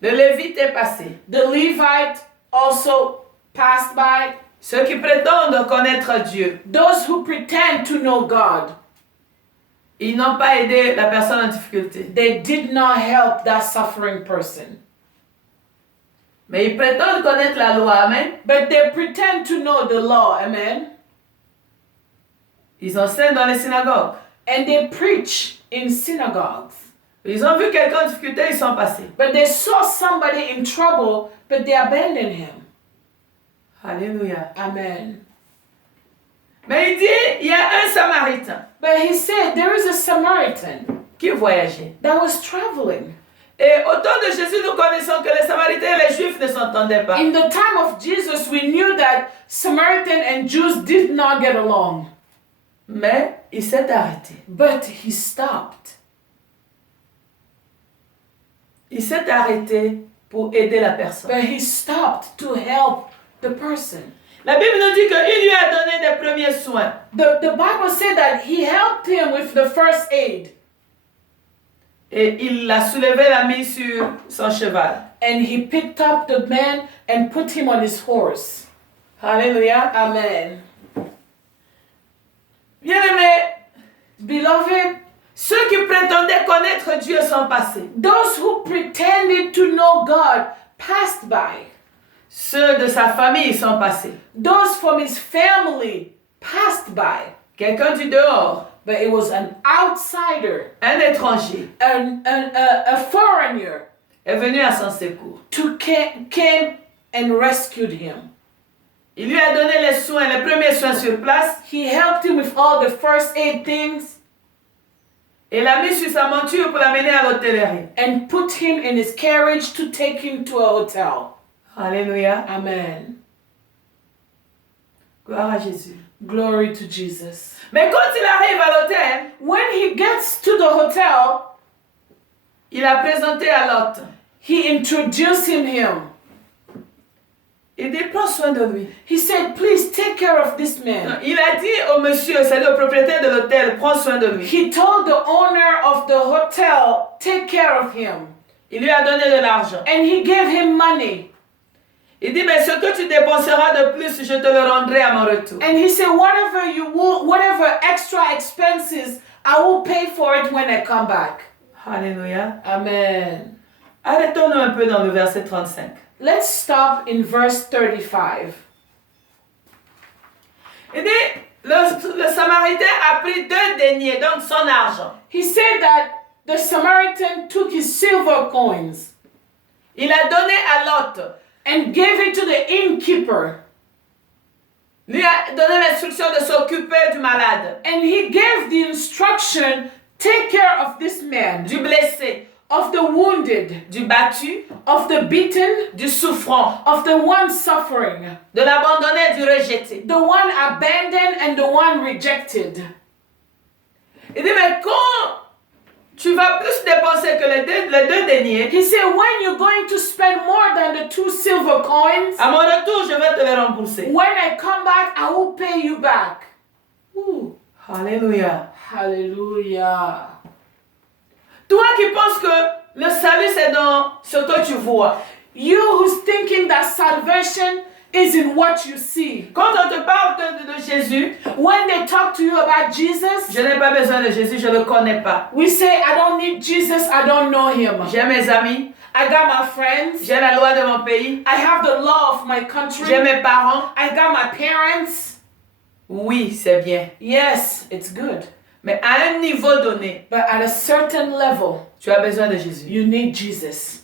Le lévite est passé. The Levite also passed by. Ceux qui prétendent connaître Dieu, Those who pretend to know God, ils n'ont pas aidé la personne en difficulté. they did not help that suffering person. Mais ils prétendent connaître la loi. Amen. But they pretend to know the law, amen? Ils enseignent dans les synagogues. And they preach in synagogues. Ils ont vu quelqu'un en difficulté, ils sont passés. But they saw somebody in trouble, but they abandoned him. Alléluia. Amen. Mais il dit, il y a un Samaritain But he said there is a Samaritan qui voyageait. that was traveling. Et au temps de Jésus, nous connaissons que les Samaritains et les Juifs ne s'entendaient pas. In the time of Jesus, we knew that Samaritan and Jews did not get along. Mais il s'est arrêté. But he stopped. Il s'est arrêté pour aider la personne. But he stopped to help the person. La Bible nous dit qu'il lui a donné des premiers soins. The Bible said that he helped him with the first aid. Et il l'a soulevé, l'a mis sur son cheval. And he picked up the man and put him on his horse. Alléluia. Amen. Bien-aimés, Beloved, ceux qui prétendaient connaître Dieu sont passés. those who pretended to know God passed by. Ceux de sa famille sont passés. Those from his family passed by. Quelqu'un du dehors, But it was an outsider, un étranger, a foreigner, est venu à son secours. came and rescued him. Il lui a donné les soins, les premiers soins sur place. He helped him with all the first aid things Et l'a mis sur sa monture pour l'amener à l'hôtellerie. and put him in his carriage to take him to a hotel. Alléluia. Amen. Gloire à Jésus. Glory to Jesus. Mais quand il arrive à l'hôtel, When he gets to the hotel, il a présenté à l'hôte. he introduced him. Il dit, prends soin de lui. He said, please take care of this Non, man. il a dit au monsieur, c'est-à-dire au propriétaire de l'hôtel, prends soin de lui. He told the owner of the hotel, take care of him. Il lui a donné de l'argent. And he gave him money. Il dit, mais ce que tu dépenseras de plus, je te le rendrai à mon retour. And he said, whatever extra expenses, I will pay for it when I come back. Alléluia. Amen. Arrêtons-nous un peu dans le verset 35. Let's stop in verse 35. Il dit, le Samaritain a pris 2 deniers, donc son argent. He said that the Samaritan took his silver coins Il a donné à l'hôte. and gave it to the innkeeper. Lui a donné l'instruction de s'occuper du malade, And he gave the instruction, take care of this man, du blessé, of the wounded, du battu, of the beaten, du souffrant, of the one suffering, de l'abandonné, du rejeté. the one abandoned and the one rejected. Il dit, mais quand tu vas plus dépenser que les deux deniers, He said, when you're going to spend more than the 2 silver coins, à mon retour, je vais te les rembourser. when I come back, I will pay you back. Ooh. Alléluia. Hallelujah. Toi qui penses que le salut, c'est dans ce que tu vois. You who's thinking that salvation is in what you see. Quand on te parle de Jésus, When they talk to you about Jesus, je n'ai pas besoin de Jésus, je ne le connais pas. we say, I don't need Jesus, I don't know him. J'ai mes amis, I got my friends, j'ai la loi de mon pays, I have the law of my country, j'ai mes parents. I got my parents. Oui, c'est bien. Yes, it's good. Mais à un niveau donné, But at a certain level, tu as besoin de Jésus. you need Jesus.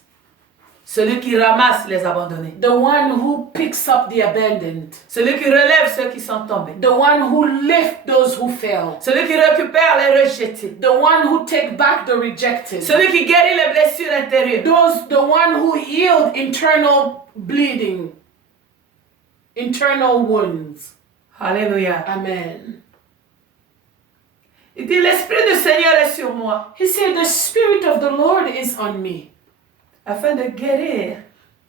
Celui qui ramasse les abandonnés. The one who picks up the abandoned. Celui qui relève ceux qui sont tombés. The one who lifts those who fell. Celui qui récupère les rejetés. The one who takes back the rejected. Celui qui guérit les blessures intérieures. The one who healed internal bleeding, internal wounds. Alléluia. Amen. Il dit, l'Esprit du Seigneur est sur moi, He said, the Spirit of the Lord is on me afin de guérir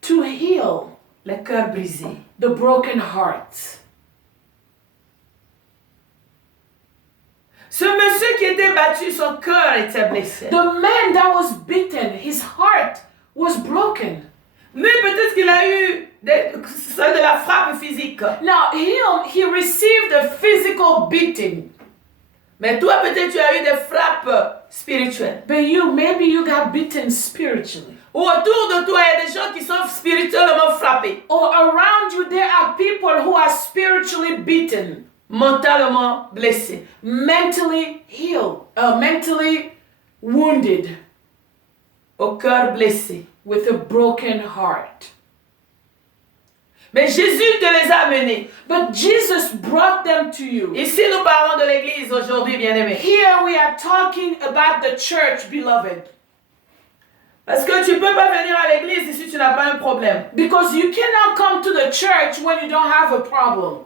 to heal les cœurs brisés. the broken hearts. Ce monsieur qui était battu, son cœur était blessé. The man that was beaten, his heart was broken. Lui, peut-être qu'il a eu de la frappe physique. Now, he received a physical beating. Mais toi, peut-être tu as eu des frappes spirituelles. But maybe you got beaten spiritually. Ou autour de toi, il y a des gens qui sont spirituellement frappés. Or around you, there are people who are spiritually beaten, Mentalement blessés. mentally mentally wounded, Au cœur blessé. with a broken heart. Mais Jésus te les a amenés. But Jesus brought them to you. Ici, nous parlons de l'église aujourd'hui, bien-aimés. Here we are talking about the church, beloved. Parce que tu ne peux pas venir à l'église si tu n'as pas un problème. Because you cannot come to the church when you don't have a problem.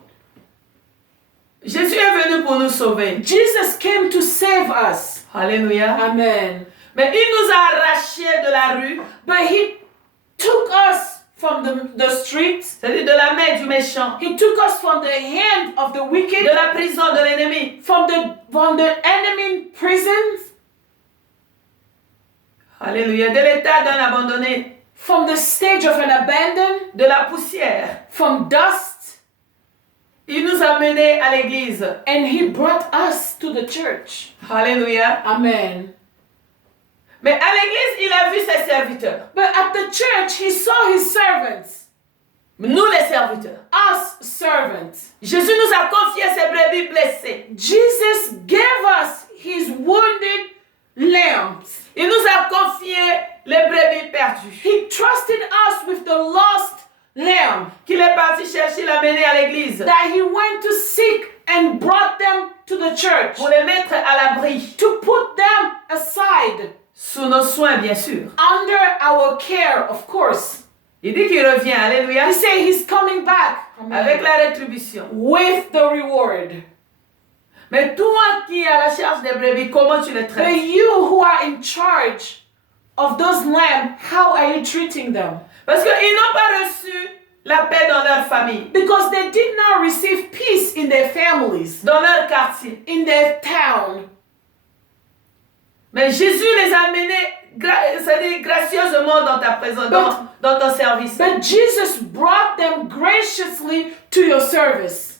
Jésus est venu pour nous sauver. Jesus came to save us. Alléluia. Amen. Mais il nous a arrachés de la rue, But he took us from the streets. c'est-à-dire de la main du méchant, He took us from the hand of the wicked, de la prison de l'ennemi. from the enemy prisons, Alléluia. De l'état d'un abandonné, from the stage of an abandon, de la poussière. from dust, Il nous a menés à l'église. and he brought us to the church. Alléluia. Amen. Mais à l'église, il a vu ses serviteurs. But at the church, he saw his servants, Nous les serviteurs. us servants. Jésus nous a confié ses brebis blessées. Jesus gave us his wounded lambs. Il nous a confié les brebis perdues. He trusted us with the lost lamb qu'il est parti chercher, l'amener à l'église that he went to seek and brought them to the church pour les mettre à l'abri, to put them aside sous nos soins bien sûr. under our care, of course. Il dit qu'il revient, alléluia, He said he's coming back avec la rétribution. with the reward. Mais toi qui es à la charge des brebis, comment tu les But traites? you who are in charge of those lambs, how are you treating them? Parce qu'ils n'ont pas reçu la paix dans leur famille, Because they did not receive peace in their families, dans leur quartier. in their town. Mais Jésus les a amenés c'est-à-dire gracieusement dans ta présence, dans ton service. But Jesus brought them graciously to your service.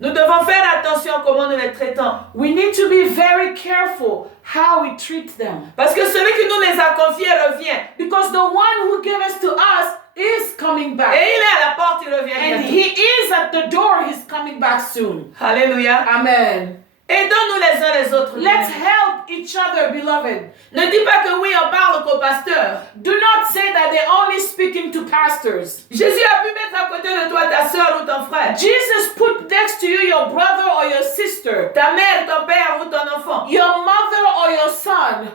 Nous devons faire attention à comment nous les traitons. We need to be very careful how we treat them. Parce que celui qui nous les a confiés revient. Because the one who gave us to us is coming Et back. il est à la porte, il revient And bientôt. he is at the door, he's coming back soon. Alléluia. Amen. Aidons-nous les uns les autres. Let's help each other, beloved. Ne dis pas que oui, on parle qu'aux pasteurs. Do not say that they're only speaking to pastors. Jésus a pu mettre à côté de toi ta soeur ou ton frère, Jesus put next to you your brother or your sister, ta mère, ton père ou ton enfant, your mother or your son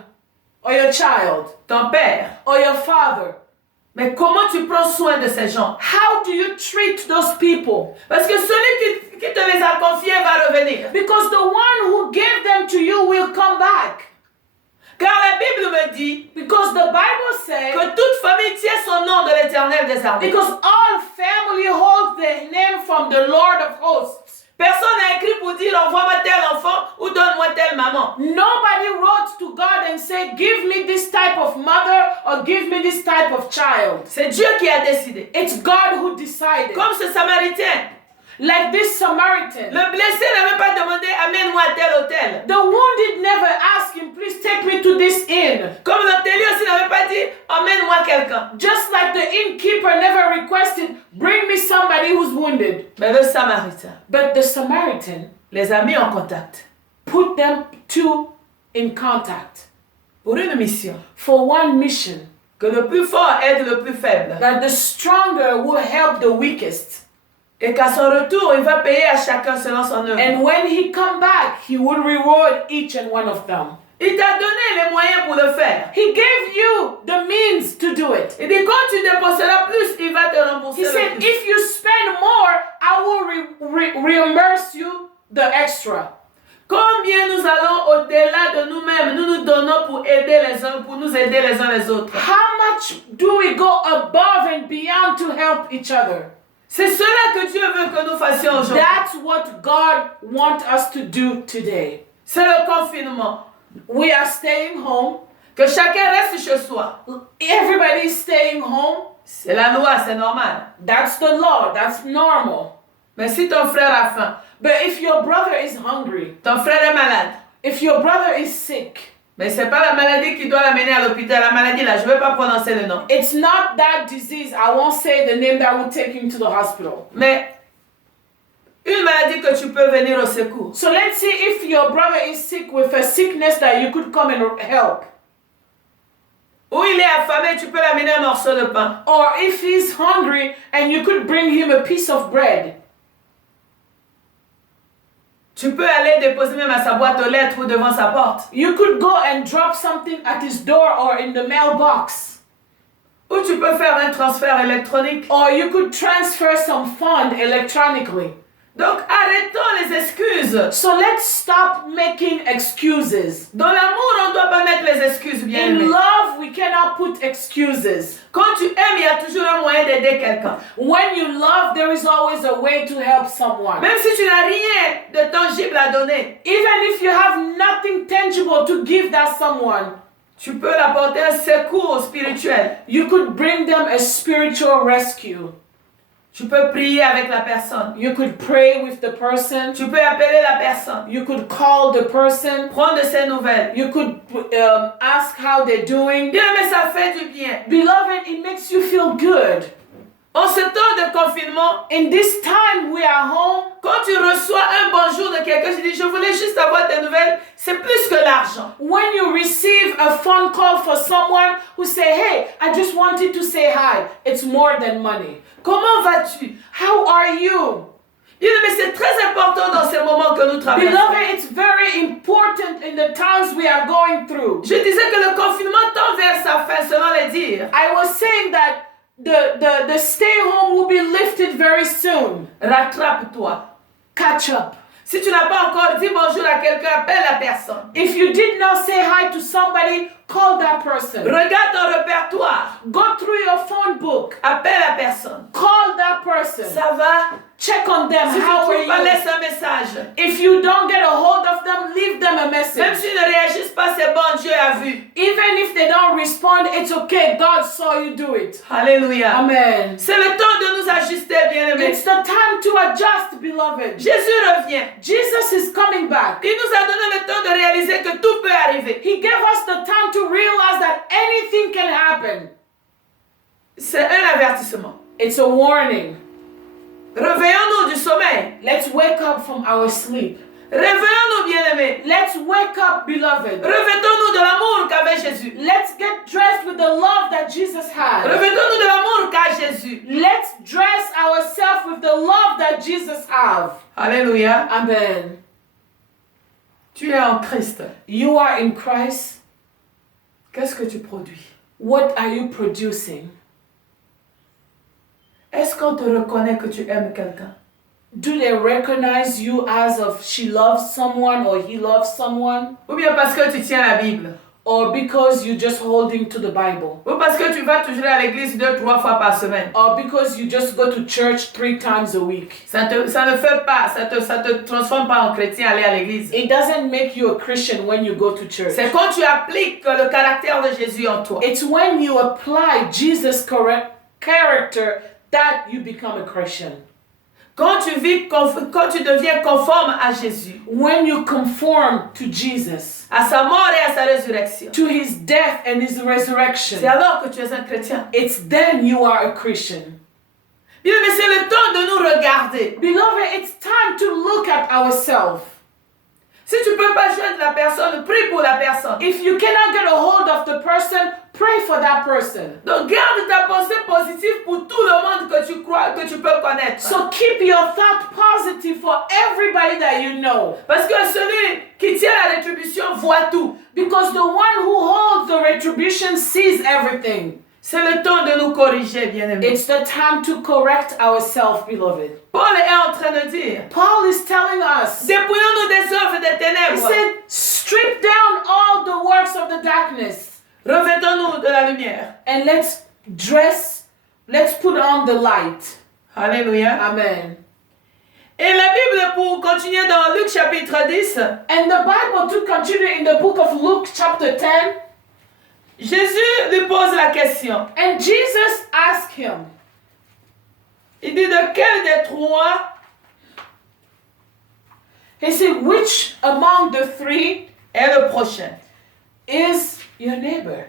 or your child ton père. or your father. Mais comment tu prends soin de ces gens? How do you treat those people? Parce que celui qui te les a confiés va revenir. Because the one who gave them to you will come back. Car la Bible me dit Because the Bible says, que toute famille tient son nom de l'Éternel des armées. because all family holds the name from the Lord of hosts. Personne n'a écrit pour dire envoie-moi tel enfant ou donne-moi telle maman. Nobody wrote to God and said, give me this type of mother or give me this type of child. C'est Dieu qui a décidé. It's God who decided. Comme ce Samaritain. Like this Samaritan. Le blessé n'avait pas demandé amène-moi à tel hôtel. The wounded never asked him, please take me to this inn. Comme l'hôtelier aussi n'avait pas dit emmène-moi quelqu'un. Just like the innkeeper never requested, bring me somebody who's wounded. Mais le Samaritain But the Samaritan les a mis en contact put them two in contact pour une mission. for one mission. Que le plus fort aide le plus faible. That the stronger will help the weakest. Et qu'à son retour, il va payer à chacun selon son œuvre. And when he come back, he will reward each and one of them. Il t'a donné les moyens pour le faire. He gave you the means to do it. Il dit quand tu dépenseras plus, il va te rembourser He le said, plus. if you spend more, I will reimburse you the extra. Combien nous allons au-delà de nous-mêmes, nous nous donnons pour aider les uns, pour nous aider les uns les autres. How much do we go above and beyond to help each other? C'est cela que Dieu veut que nous fassions aujourd'hui. That's what God wants us to do today. C'est le confinement. We are staying home. Que chacun reste chez soi. Everybody is staying home. C'est la loi, c'est normal. That's the law. That's normal. Mais si ton frère a faim, But if your brother is hungry, ton frère est malade, if your brother is sick, mais c'est pas la maladie qui doit l'amener à l'hôpital. La maladie là, je vais pas prononcer le nom. it's not that disease. I won't say the name that will take him to the hospital. Mais une maladie que tu peux venir au secours. So let's see if your brother is sick with a sickness that you could come and help. Ou il est affamé, tu peux l'amener un morceau de pain. Or if he's hungry and you could bring him a piece of bread. Tu peux aller déposer même à sa boîte aux lettres ou devant sa porte. You could go and drop something at his door or in the mailbox. Ou tu peux faire un transfert électronique. Or you could transfer some fund electronically. Donc arrêtons les excuses. So let's stop making excuses. Dans l'amour, on ne doit pas mettre les excuses, bien In aimé. love, we cannot put excuses. Quand tu aimes, il y a toujours un moyen d'aider quelqu'un. When you love, there is always a way to help someone. Même si tu n'as rien de tangible à donner, Even if you have nothing tangible to give that someone, tu peux l'apporter un secours spirituel. you could bring them a spiritual rescue. Tu peux prier avec la personne. You could pray with the person. Tu peux appeler la personne. You could call the person. Prendre de ses nouvelles. You could ask how they're doing. Bien aimé, ça fait du bien. Beloved, it makes you feel good. On En ce temps de confinement, in this time we are home, quand tu reçois un bonjour de quelqu'un, tu dis, je voulais juste avoir tes nouvelles, c'est plus que l'argent. when you receive a phone call for someone who say, hey, I just wanted to say hi, it's more than money. Comment vas-tu? How are you? Mais c'est très important dans ces moments que nous traversons. Beloved, it's very important in the times we are going through. Je disais que le confinement tend vers sa fin, selon les dires. I was saying that the stay home will be lifted very soon. Rattrape-toi. Catch up. Si tu n'as pas encore dit bonjour à quelqu'un, appelle la personne. If you did not say hi to somebody, call that person. Regarde ton répertoire. Go through your phone book. Appelle la personne. Call that person. Ça va? Check on them. Si tu ne How are trouves pas, you? laisse un message. If you don't get a hold of them, leave them a Même message. s'ils ne réagissent pas, c'est bon, Dieu a vu. Even if they don't respond, it's okay. God saw you do it. Alléluia. Amen. C'est le temps de nous ajuster, bien-aimés. It's the time to adjust, beloved. Jésus revient. Jesus is coming back. Il nous a donné le temps de réaliser que tout peut arriver. He gave us the time to realize that anything can happen. C'est un avertissement. It's a warning. Réveillons-nous du sommeil. Let's wake up from our sleep. Réveillons-nous, bien-aimés. Let's wake up, beloved. Revêtons-nous de l'amour qu'avait Jésus. Let's get dressed with the love that Jesus had. Revêtons-nous de l'amour qu'a Jésus. Let's dress ourselves with the love that Jesus has. Alléluia. Amen. Tu es en Christ. You are in Christ. Qu'est-ce que tu produis? What are you producing? Est-ce qu'on te reconnaît que tu aimes quelqu'un? Do they recognize you as of she loves someone or he loves someone? Ou bien parce que tu tiens la Bible? Or because you're just holding to the Bible? Ou parce que tu vas toujours à l'église 2-3 fois par semaine? Or because you just go to church 3 times a week? Ça ne fait pas, ça te transforme pas en chrétien aller à l'église. It doesn't make you a Christian when you go to church. C'est quand tu appliques le caractère de Jésus en toi. It's when you apply Jesus' correct character that you become a Christian. Quand tu deviens conforme à Jésus, When you conform to Jesus, à sa mort et à sa résurrection, to his death and his resurrection, c'est alors que tu es un chrétien. it's then you are a Christian. Bien, mais c'est le temps de nous regarder. Beloved, it's time to look at ourselves. Si tu ne peux pas joindre la personne, prie pour la personne. If you cannot get a hold of the person, pray for that person. Donc garde ta pensée positive pour tout le monde que tu crois, que tu peux connaître. So keep your thought positive for everybody that you know. Parce que celui qui tient la rétribution voit tout. Because the one who holds the retribution sees everything. C'est le temps de nous corriger, bien-aimés. It's the time to correct ourselves, beloved. Paul est en train de dire, Paul is telling us, dépouillons-nous des œuvres des he ténèbres. said, strip down all the works of the darkness Revêtons-nous de la lumière. and let's put on the light. Alléluia. Amen. Et la Bible, pour continuer dans Luc chapitre 10, And the Bible to continue in the book of Luke chapter 10, Jésus lui pose la question. and Jesus asked him, Il dit, de quel des trois he said, which among the 3 est le prochain? is your neighbor?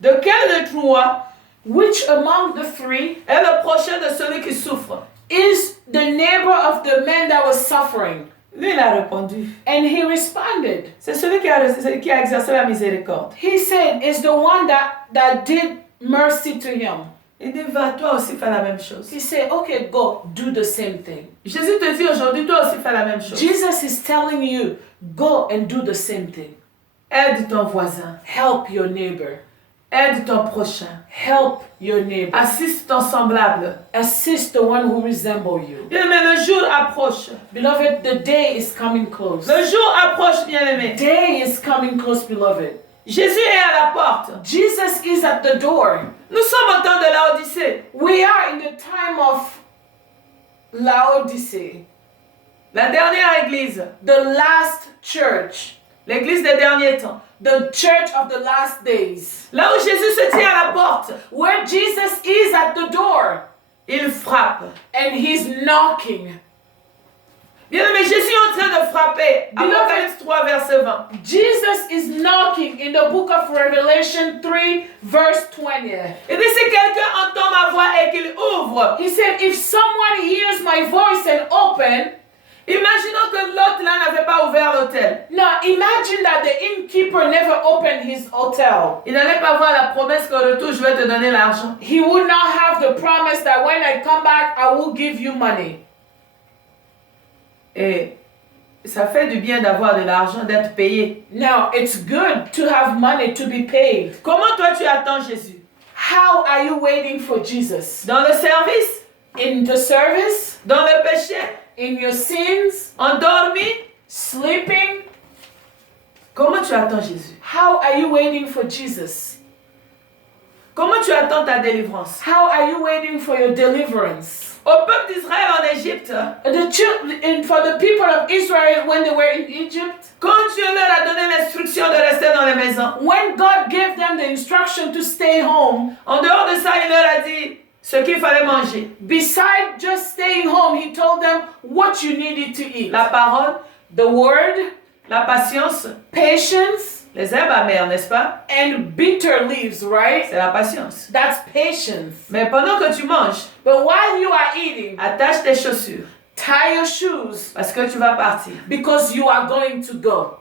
De quel des trois Which among the 3 est le prochain de celui qui souffre? is the neighbor of the man that was suffering? Lui, il a répondu. And he responded. C'est celui qui a exercé la miséricorde. He said, it's the one that did mercy to him. Il dit, va, toi aussi fais la même chose. He said, okay, go, do the same thing. Jésus te dit aujourd'hui, toi aussi fais la même chose. Jesus is telling you, go and do the same thing. Aide ton voisin. Help your neighbor. Aide ton prochain. Help your neighbor. Assiste ton semblable. Assist the one who resembles you. Bien-aimé, le jour approche. Beloved, the day is coming close. Le jour approche, bien-aimé. Day is coming close, beloved. Jésus est à la porte. Jesus is at the door. Nous sommes au temps de Laodicée. We are in the time of Laodicea, La dernière église. the last church, L'église des derniers temps. the church of the last days, Là où Jésus se tient à la porte, where Jesus is at the door il frappe. and he's knocking. Bien aimé, Jésus est en train de frapper. Beloved, Apocalypse 3, verset 20. Jesus is knocking in the book of Revelation 3, verse 20. Il dit, si quelqu'un entend ma voix et qu'il ouvre, He said, if someone hears my voice and open, imaginons que l'autre là n'avait pas ouvert l'hôtel. now imagine that the innkeeper never opened his hotel. Il n'allait pas voir la promesse qu'au retour, je vais te donner l'argent. He would not have the promise that when I come back, I will give you money. Et ça fait du bien d'avoir de l'argent, d'être payé. Now, it's good to have money to be paid. Comment toi tu attends Jésus? How are you waiting for Jesus? Dans le service? In the service? Dans le péché? In your sins? Endormi? Sleeping? Comment tu attends Jésus? How are you waiting for Jesus? Comment tu attends ta délivrance? How are you waiting for your deliverance? Au peuple d'Israël en Égypte, For the people of Israel when they were in Egypt, quand Dieu leur a donné l'instruction de rester dans les maisons, when God gave them the instruction to stay home, en dehors de ça, il leur a dit ce qu'il fallait manger. beside just staying home, He told them what you needed to eat. La parole, The word, la patience, patience, les herbes amères, n'est-ce pas? and bitter leaves, right? C'est la patience. That's patience. Mais pendant que tu manges, But while you are eating, attache tes chaussures tie your shoes parce que tu vas partir. because you are going to go.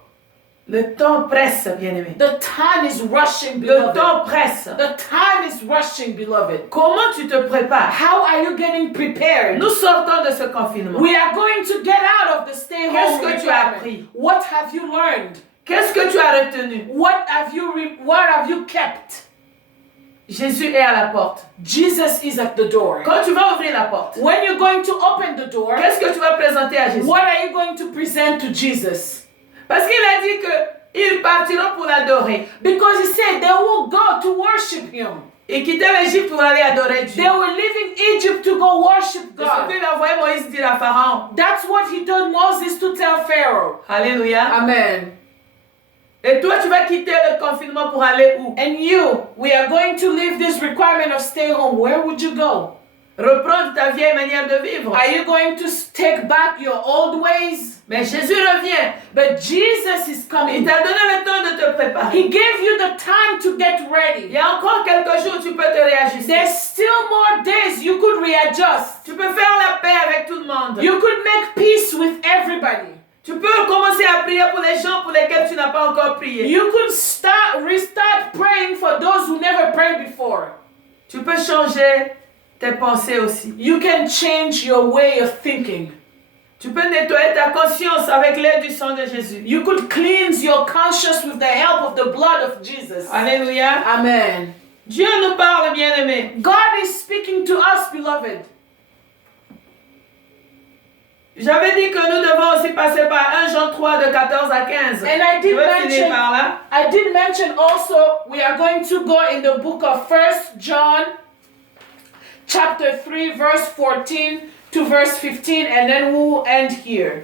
Le temps presse, bien-aimé. The time is rushing, Le beloved. temps presse. The time is rushing, beloved. Comment tu te prépares? How are you getting prepared? Nous sortons de ce confinement. We are going to get out of the stay home Qu'est-ce que tu as requirement. appris? What have you learned? Qu'est-ce que tu as retenu? What have you kept? Jésus est à la porte. Jesus is at the door. Quand tu vas ouvrir la porte, When you're going to open the door, qu'est-ce que tu vas présenter à Jésus? what are you going to present to Jesus? Parce qu'il a dit qu'ils partiront pour l'adorer. Because he said they will go to worship him. Ils quittaient l'Égypte pour aller adorer Dieu. They were leaving Egypt to go worship C'est ce God. qu'il a envoyé Moïse dire à Pharaon. That's what he told Moses to tell Pharaoh. Alléluia. Amen. Et toi, tu vas quitter le confinement pour aller où? And you, we are going to leave this requirement of stay home. Where would you go? Reprendre ta vieille manière de vivre. Are you going to take back your old ways? Mais Jésus revient. But Jesus is Il coming. t'a donné le temps de te préparer. He gave you the time to get Il ready. y a encore quelques jours, tu peux te réajuster. There's still more days you could readjust. Tu peux faire la paix avec tout le monde. You could make peace with everybody. Tu peux commencer à prier pour les gens pour lesquels tu n'as pas encore prié. You could restart praying for those who never prayed before. Tu peux changer tes pensées aussi. You can change your way of thinking. Tu peux nettoyer ta conscience avec l'aide du sang de Jésus. You could cleanse your conscience with the help of the blood of Jesus. Alléluia. Amen. Dieu nous parle, bien-aimés. God is speaking to us, beloved. J'avais dit que nous devons aussi passer par 1 Jean 3 de 14 à 15. And I Je did vais finir mention, par là. I did mention also we are going to go in the book of 1 John chapter 3 verse 14 to verse 15 and then we will end here.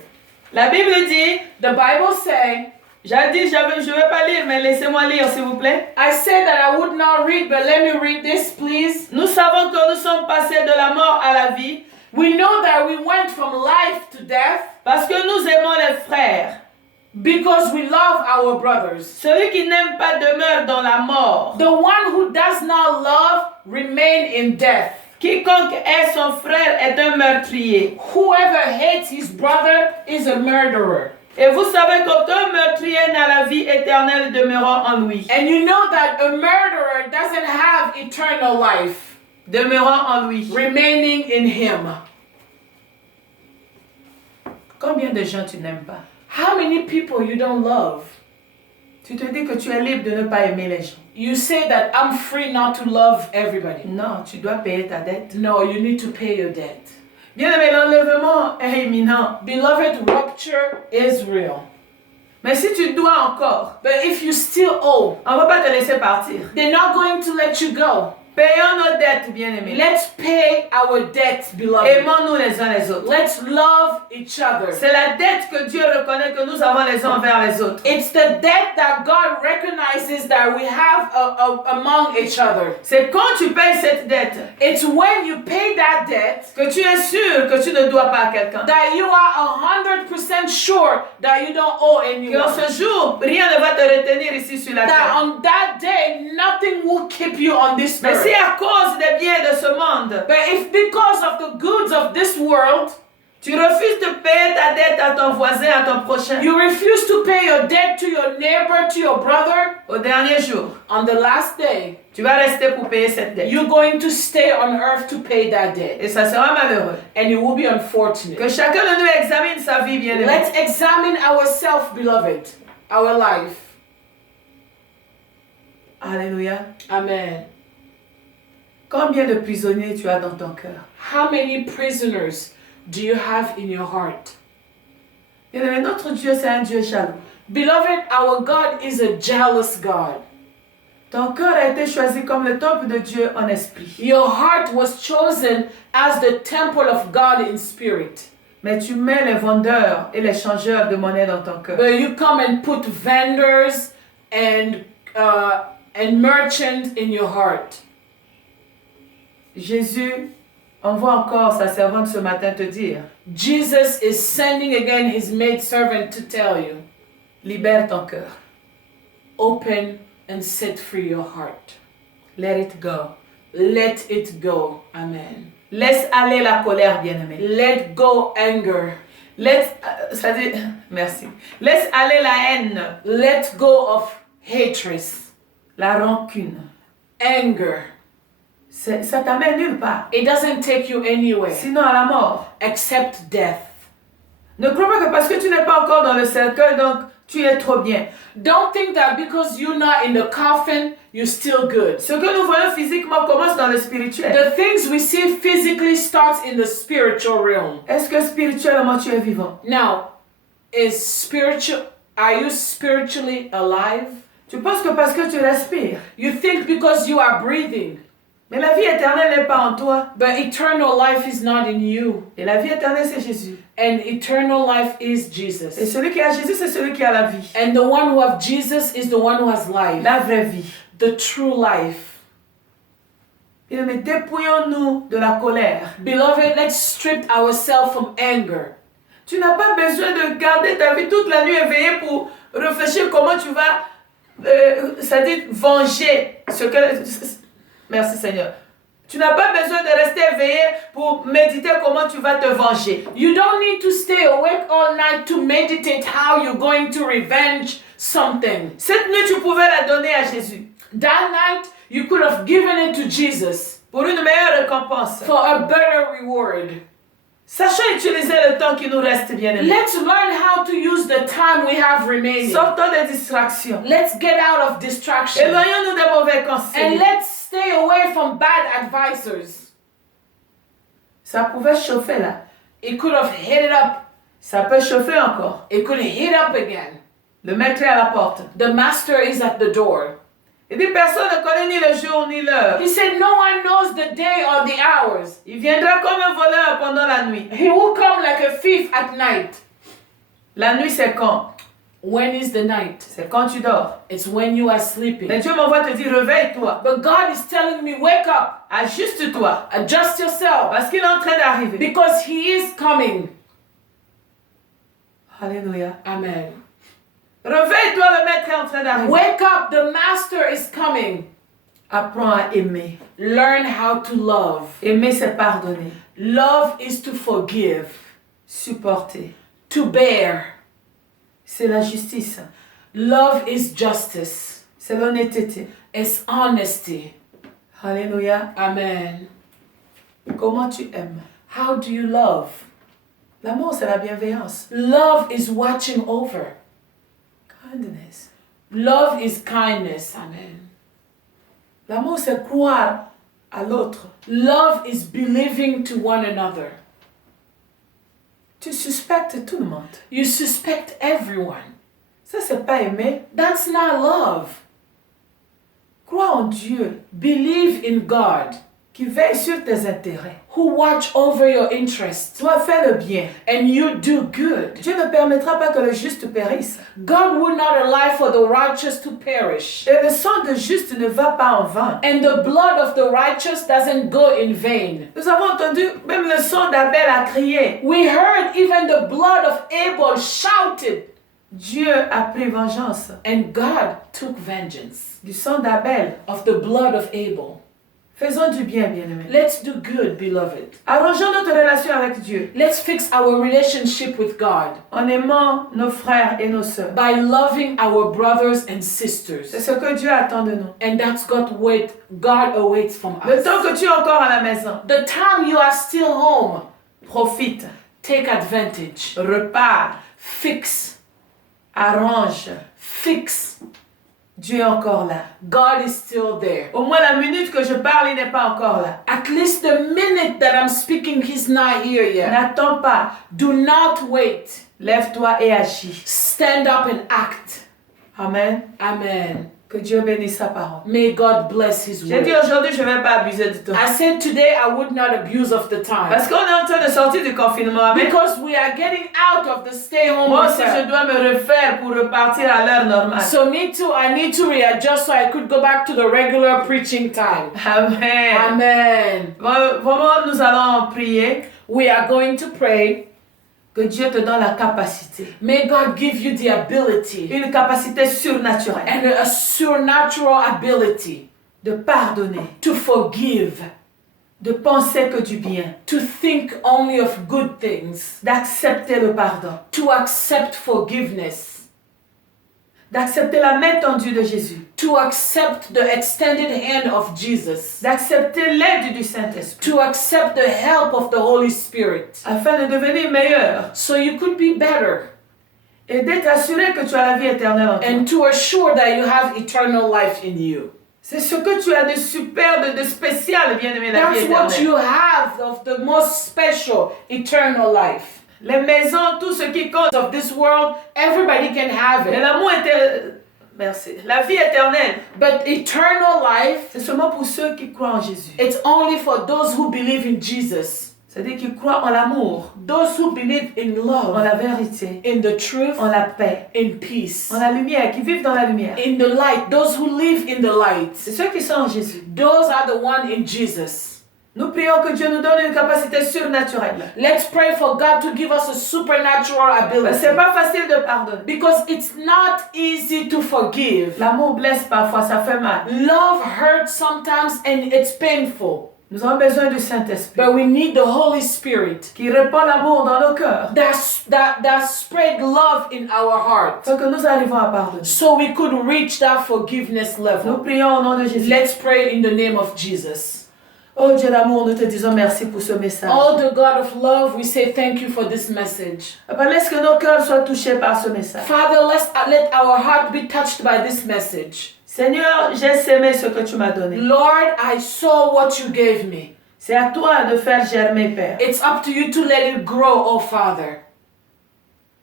La Bible dit, The Bible say, jadis je vais pas lire, mais laissez-moi lire s'il vous plaît. I said that I would not read, but let me read this please. Nous savons que nous sommes passés de la mort à la vie We know that we went from life to death parce que nous aimons les frères. because we love our brothers. Celui qui n'aime pas demeure dans la mort. The one who does not love remain in death. Quiconque est son frère est un meurtrier. Whoever hates his brother is a murderer. Et vous savez qu'aucun meurtrier n'a la vie éternelle demeurant en lui. And you know that a murderer doesn't have eternal life Demeurant en lui. remaining in him. Combien de gens tu n'aimes pas? How many people you don't love? Tu te dis que tu es libre de ne pas aimer les gens. You say that I'm free not to love everybody. Non, tu dois payer ta dette. No, you need to pay your debt. Bien-aimé, l'enlèvement est imminent. Beloved, rupture is real. Mais si tu dois encore, But if you still owe, on ne va pas te laisser partir. they're not going to let you go. Payons nos dettes, bien-aimés. Let's pay our debts, beloved. Aimons-nous les uns les autres. Let's love each other. C'est la dette que Dieu reconnaît que nous avons les uns envers les autres. It's the debt that God recognizes that we have among each other. C'est quand tu payes cette dette It's when you pay that debt que tu es sûr que tu ne dois pas à quelqu'un. that you are 100% sure that you don't owe Qu'en anyone. ce jour, rien ne va te retenir ici sur la That terre. on that day, nothing will keep you on this Mais earth. si à cause des biens de ce monde, But if because of the goods of this world, tu refuses de payer ta dette à ton voisin, à ton prochain, you refuse to pay your debt to your neighbor, to your brother, au dernier jour, on the last day, tu vas rester pour payer cette dette. you're going to stay on earth to pay that debt. Et ça sera malheureux. And it will be unfortunate. Que chacun de nous examine sa vie, bien-aimé. Let's examine ourselves, beloved, our life. Alléluia. Amen. Combien de prisonniers tu as dans ton cœur? How many prisoners do you have in your heart? Bien-aimé, notre Dieu, c'est un Dieu jaloux. Beloved, our God is a jealous God. Ton cœur a été choisi comme le temple de Dieu en esprit. Your heart was chosen as the temple of God in spirit. Mais tu mets les vendeurs et les changeurs de monnaie dans ton cœur. But you come and put vendors and merchants in your heart. Jésus envoie encore sa servante ce matin te dire, Jesus is sending again his maidservant to tell you, libère ton cœur. open and set free your heart. Let it go. Let it go. Amen. Laisse aller la colère, bien-aimé. Let go anger. Merci. Laisse aller la haine, Let go of hatred, la rancune. anger. Ça t'amène nulle part, It doesn't take you anywhere sinon à la mort. except death. Ne crois pas que parce que tu n'es pas encore dans le cercueil, donc tu es trop bien. Don't think that because you're not in the coffin, you're still good. Ce que nous voyons physiquement commence dans le spirituel. The things we see physically starts in the spiritual realm. Est-ce que spirituellement tu es vivant? Now, are you spiritually alive? Tu penses que parce que tu respires, You think because you are breathing, mais la vie éternelle n'est pas en toi. but eternal life is not in you. Et la vie éternelle, c'est Jésus. And eternal life is Et Jesus. celui qui a Jésus, c'est celui qui a la vie. And the one who has Jesus is the one who has life, La vraie vie. the true life. Bien, mais dépouillons-nous de la colère. Beloved, let's strip ourselves from anger. Tu n'as pas besoin de garder ta vie toute la nuit éveillée pour réfléchir comment tu vas, c'est-à-dire venger ce que... Merci Seigneur. Tu n'as pas besoin de rester éveillé pour méditer comment tu vas te venger. You don't need to stay awake all night to meditate how you're going to revenge something. Cette nuit, tu pouvais la donner à Jésus That night, you could have given it to Jesus pour une meilleure récompense. for a better reward. Sachons utiliser le temps qui nous reste, bien-aimés. Let's learn how to use the time we have remaining. Sortons des distractions. Let's get out of distraction. Éloignons-nous des mauvais And conseils. let's stay away from bad advisors. Ça pouvait chauffer là. It could have heated up. Ça peut chauffer encore. It could heat up again. Le maître est à la porte. The master is at the door. Il dit, personne ne connaît ni le jour ni l'heure. He said, no one knows the day or the hours. Il viendra comme un voleur pendant la nuit. He will come like a thief at night. La nuit, c'est quand? When is the night? C'est quand tu dors. It's when you are Mais sleeping. Dieu m'envoie te dire, réveille-toi. But God is telling me, wake up, Ajuste-toi. adjust yourself, Parce qu'il est en train d'arriver. because He is coming. Alléluia. Amen. Réveille-toi, le maître est en train d'arriver. Wake up, the master is coming. Apprends à aimer. Learn how to love. Aimer, c'est pardonner. Love is to forgive, Supporter. to bear. C'est la justice. Love is justice. C'est l'honnêteté. It's honesty. Alléluia. Amen. Comment tu aimes? How do you love? L'amour, c'est la bienveillance. Love is watching over. Kindness. Love is kindness. Amen. L'amour, c'est croire à l'autre. Love is believing to one another. Tu suspectes tout le monde. You suspect everyone. Ça, c'est pas aimer. That's not love. Crois en Dieu Believe in God, qui veille sur tes intérêts. who watch over your interests, Toi, fais le bien. and you do good. Dieu ne permettra pas que le juste périsse. God will not allow for the righteous to perish. Et le sang de juste ne va pas en vain. And the blood of the righteous doesn't go in vain. Nous avons entendu, même le sang d'Abel a crié. We heard even the blood of Abel shouted, Dieu a pris vengeance and God took vengeance du sang d'Abel. of the blood of Abel. Faisons du bien, bien-aimés. Let's do good, beloved. Arrangeons notre relation avec Dieu Let's fix our relationship with God en aimant nos frères et nos sœurs. by loving our brothers and C'est sisters. ce que Dieu attend de nous. And that's God awaits from Le us. temps que tu es encore à la maison, The time you are still home, profite, take advantage. repars, Fix. arrange. Fix. Dieu est encore là. God is still there. Au moins la minute que je parle, il n'est pas encore là. At least the minute that I'm speaking, He's not here yet. N'attends pas. Do not wait. Lève-toi et agis. Stand up and act. Amen. Amen. Que Dieu bénisse sa parole. May God bless His J'ai dit word. aujourd'hui, je ne vais pas abuser du temps. I said today I would not abuse of the time. Parce qu'on est en train de sortir du confinement. Amen. Because we are getting out of the stay home Moi aussi, je repair. dois me refaire pour repartir à l'heure normale. So me too, I need to readjust so I could go back to the regular preaching time. Amen. Amen. Vraiment, nous allons prier We are going to pray. que Dieu te donne la capacité. May God give you the ability Une capacité surnaturelle and a supernatural ability de pardonner, to forgive, de penser que du bien, to think only of good things, d'accepter le pardon, to accept forgiveness, d'accepter la main tendue de Jésus, to accept the extended hand of Jesus, d'accepter l'aide du Saint-Esprit, to accept the help of the Holy Spirit, afin de devenir meilleur so you could be better et d'être assuré que tu as la vie éternelle en toi. and to assure that you have eternal life in you. C'est ce que tu as de super, de spécial, bien-aimé, la vie That's what éternelle. you have of the most special eternal life. Les maisons, tout ce qui compte. Of this world, everybody can have Mais it. l'amour éternel, merci. La vie éternelle, But eternal life, c'est seulement pour ceux qui croient en Jésus. it's only for those who believe in Jesus. C'est-à-dire qui croient en l'amour, Those who believe in en love, la vérité, in the truth, en la paix, in peace, en la lumière, qui vivent dans la lumière. in the light. Those who live in the light. C'est ceux qui sont en Jésus. Those are the one in Jesus. Nous prions que Dieu nous donne une capacité surnaturelle. Let's pray for God to give us a supernatural ability. C'est pas facile de pardonner. Because it's not easy to forgive. L'amour blesse parfois, ça fait mal. Love hurts sometimes and it's painful. Nous avons besoin du Saint-Esprit But we need the Holy Spirit qui répand l'amour dans nos cœurs that spread love in our heart pour que nous arrivons à pardonner. so we could reach that forgiveness Nous level. prions au nom de Jésus. Let's pray in the name of Jesus. Oh Dieu d'amour, nous te disons merci pour ce message. Oh, the God of love, we say thank you for this message. Papa, laisse que nos cœurs soient touchés par ce message. Father, let our heart be touched by this message. Seigneur, j'ai sémé ce que tu m'as donné. Lord, I saw what you gave me. C'est à toi de faire germer, Père. It's up to you to let it grow, oh Father.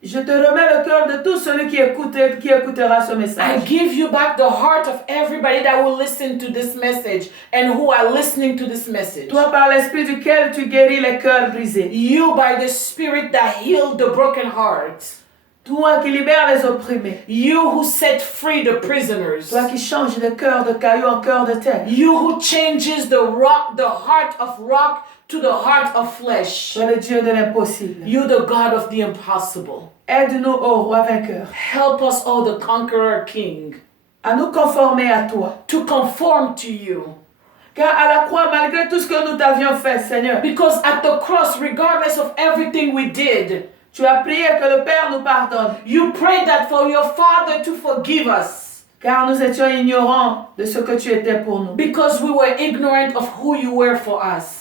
Je te remets le cœur de tout celui qui écoutera ce I message. give you back the heart of everybody that will listen to this message and who are listening to this message. Toi, par l'esprit duquel tu guéris les cœurs brisés. You by the Spirit that healed the broken hearts. Toi qui libères les opprimés. You who set free the prisoners. Toi qui changes le cœur de caillou en cœur de terre. You who changes the heart of rock to the heart of flesh. Toi le Dieu de l'impossible. You the God of the impossible. Aide-nous, ô roi vainqueur, Help us, oh the conqueror King, à nous conformer à toi. to conform to you. Car à la croix, malgré tout ce que nous t'avions fait, Seigneur, Because at the cross, regardless of everything we did, tu as prié que le Père nous pardonne. you prayed that for your Father to forgive us. Car nous étions ignorants de ce que tu étais pour nous. Because we were ignorant of who you were for us.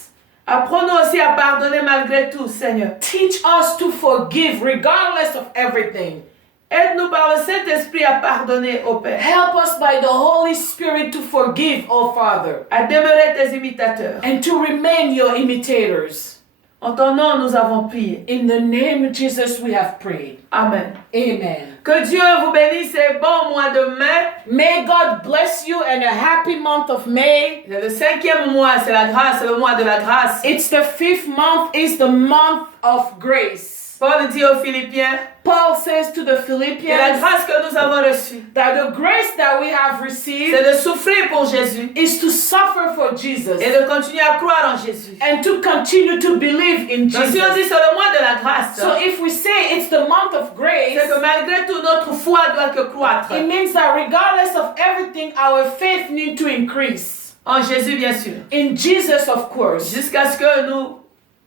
Apprends-nous aussi à pardonner malgré tout, Seigneur. Teach us to forgive regardless of everything. Aide-nous par le Saint-Esprit à pardonner, ô Père. Help us by the Holy Spirit to forgive, oh Father, À demeurer tes imitateurs. and to remain your imitators. En ton nom, nous avons prié. In the name of Jesus, we have prayed. Amen. Amen. Que Dieu vous bénisse et bon mois de mai. May God bless you and a happy month of May. C'est le 5e mois, c'est la grâce, c'est le mois de la grâce. It's the 5th month, is the month of grace. Paul dit aux Philippiens, Paul says to the que la Philippians grâce que nous avons reçue, that the grace that we have c'est received de souffrir pour Jésus is to suffer for Jesus et de continuer à croire en Jésus. and to continue to believe in Donc si on dit Jesus. c'est le mois de la grâce, So if we say it's the month of grace, c'est que malgré tout notre foi doit que croître. it means that regardless of everything, our faith needs to increase. En Jésus bien sûr. In Jesus, of course, Jusqu'à ce que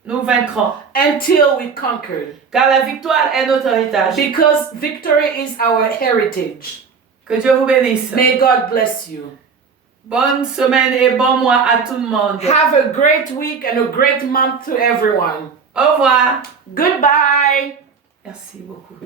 nous vaincrons. until we conquer. Car la victoire est notre héritage. Because victory is our heritage. Que Dieu vous bénisse. May God bless you. Bonne semaine et bon mois à tout le monde. Have a great week and a great month to everyone. Au revoir. Goodbye. Merci beaucoup.